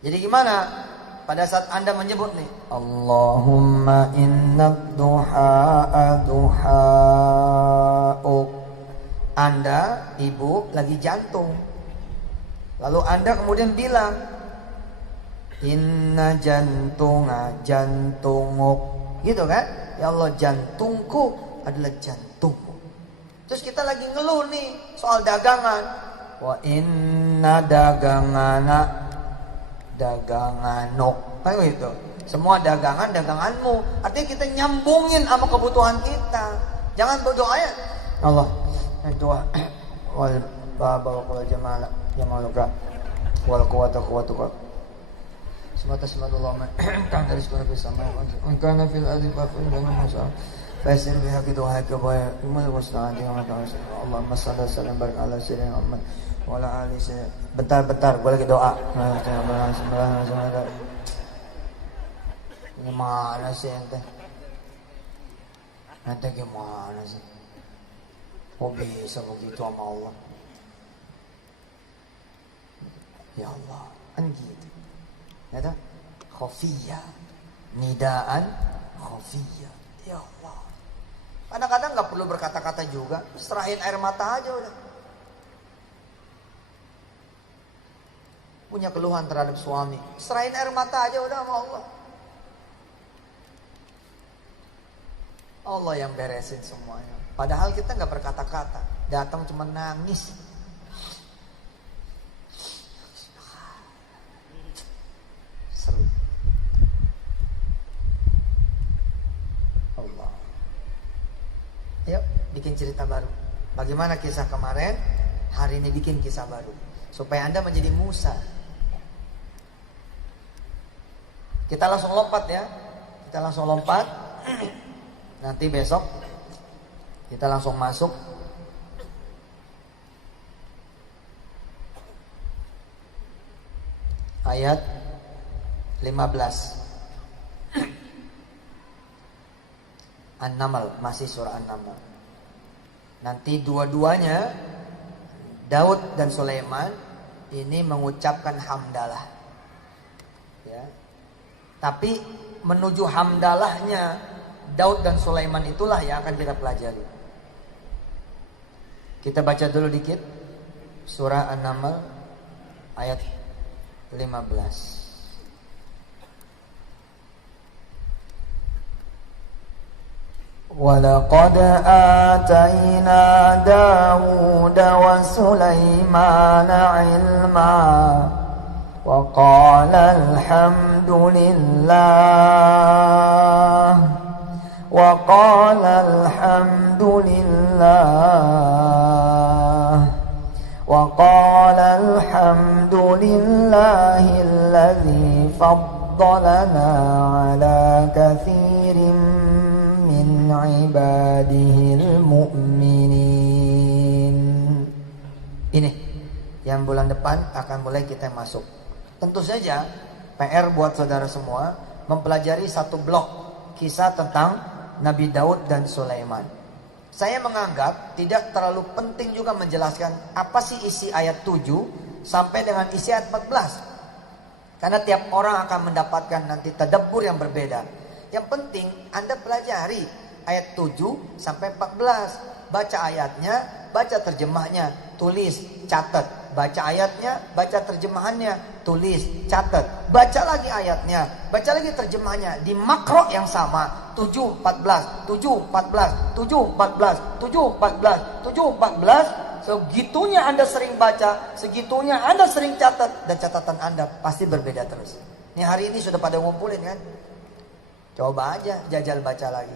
Jadi gimana pada saat Anda menyebut nih, Allahumma inna duha'a duha'uk. Anda, ibu lagi jantung. Lalu Anda kemudian bilang, inna jantunga jantunguk. Gitu kan? Ya Allah, jantungku adalah jantungmu. Terus kita lagi ngeluh nih soal dagangan. Wa inna dagangana daganganuk. Kayak gitu. Semua dagangan daganganmu. Artinya kita nyambungin sama kebutuhan kita. Jangan berdoa ya Allah, doa wal baba wal jamala jamaluka wal quwwata quwwatuka. Semata-semata kan dari sekolah bersama. Karena fil ardi fa'in dan masalah. Fasil biha gitu hai kebaya umul wasna'ati wa ta'ala. Allahumma shalli wa sallim barik ala sayyidina Muhammad wa ala ali sayyidina. Bentar, gue lagi doa. Ini mana sih ente? Ente gimana sih? Kok bisa begitu sama Allah? Ya Allah, kan gitu. Ya tak? Khafiyah, nidaan khafiyah. Ya Allah. Kadang-kadang nggak perlu berkata-kata juga, serahin air mata aja udah. Punya keluhan terhadap suami, serahin air mata aja udah sama Allah. Allah yang beresin semuanya. Padahal kita nggak berkata-kata, datang cuma nangis. Seru. Allah. Yuk, bikin cerita baru. Bagaimana kisah kemarin? Hari ini bikin kisah baru. Supaya Anda menjadi Musa. Kita langsung lompat ya. Kita langsung lompat. Nanti besok kita langsung masuk ayat 15 An-Naml, masih surah An-Naml. Nanti dua-duanya Daud dan Sulaiman ini mengucapkan hamdalah ya. Tapi menuju hamdalahnya Daud dan Sulaiman itulah yang akan kita pelajari. Kita baca dulu dikit surah An-Naml ayat 15. ولقد آتينا داود وسليمان علما وقال الحمد لله الذي فضلنا على كثير min ibadihil mu'minin. Ini yang bulan depan akan mulai kita masuk. Tentu saja PR buat saudara semua mempelajari satu blok kisah tentang Nabi Daud dan Sulaiman. Saya menganggap tidak terlalu penting juga menjelaskan apa sih isi ayat 7 sampai dengan isi ayat 14. Karena tiap orang akan mendapatkan nanti tadabbur yang berbeda. Yang penting Anda pelajari ayat 7 sampai 14. Baca ayatnya, baca terjemahnya, tulis, catat. Baca ayatnya, baca terjemahannya, tulis, catat. Baca lagi ayatnya, baca lagi terjemahnya di makro yang sama. 7, 14, 7, 14, 7, 14, 7, 14, 7, 14. Segitunya Anda sering baca, segitunya Anda sering catat, dan catatan Anda pasti berbeda terus. Ini hari ini sudah pada ngumpulin kan? Coba aja jajal baca lagi.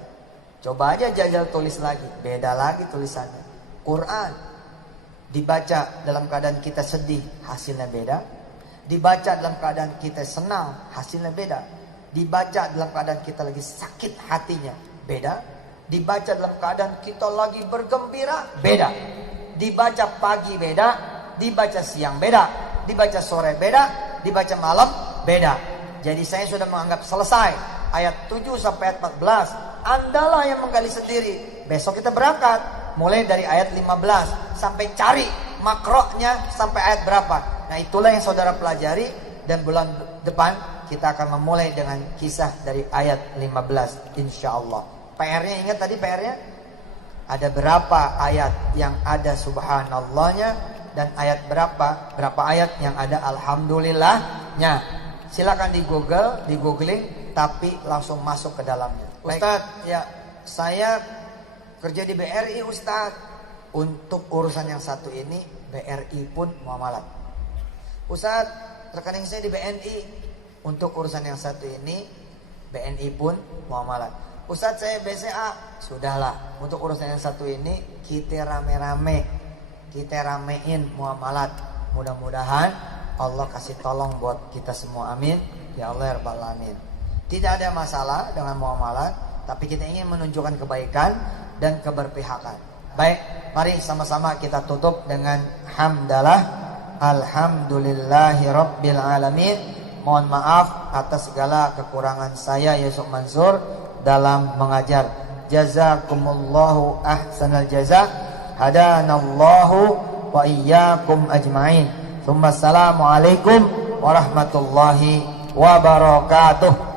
Coba aja jajal tulis lagi. Beda lagi tulisannya. Quran dibaca dalam keadaan kita sedih, hasilnya beda. Dibaca dalam keadaan kita senang, hasilnya beda. Dibaca dalam keadaan kita lagi sakit hatinya, beda. Dibaca dalam keadaan kita lagi bergembira, beda. Dibaca pagi beda, dibaca siang beda, dibaca sore beda, dibaca malam beda. Jadi saya sudah menganggap selesai ayat 7 sampai ayat 14. Andalah yang menggali sendiri. Besok kita berangkat mulai dari ayat 15 sampai cari makroknya sampai ayat berapa. Nah itulah yang saudara pelajari, dan bulan depan kita akan memulai dengan kisah dari ayat 15 insyaallah. PR-nya ingat tadi PR-nya? Ada berapa ayat yang ada subhanallahnya, dan ayat berapa ayat yang ada alhamdulillahnya. Silakan di googling, tapi langsung masuk ke dalamnya. Ustadz, ya saya kerja di BRI Ustadz. Untuk urusan yang satu ini BRI pun muamalat. Ustadz, rekening saya di BNI. Untuk urusan yang satu ini BNI pun muamalat. Ustadz, saya BCA. Sudahlah, untuk urusan yang satu ini kita rame-rame, kita ramein muamalat. Mudah-mudahan Allah kasih tolong buat kita semua, amin ya Allah ya rabbal alamin. Tidak ada masalah dengan muamalat, tapi kita ingin menunjukkan kebaikan dan keberpihakan. Baik, mari sama-sama kita tutup dengan hamdalah. Alhamdulillahi rabbil alamin. Mohon maaf atas segala kekurangan saya Yusuf Mansur dalam mengajar. Jazakumullahu ahsanal jazak. Hadanallahu wa iyyakum ajma'in. Assalamualaikum warahmatullahi wabarakatuh.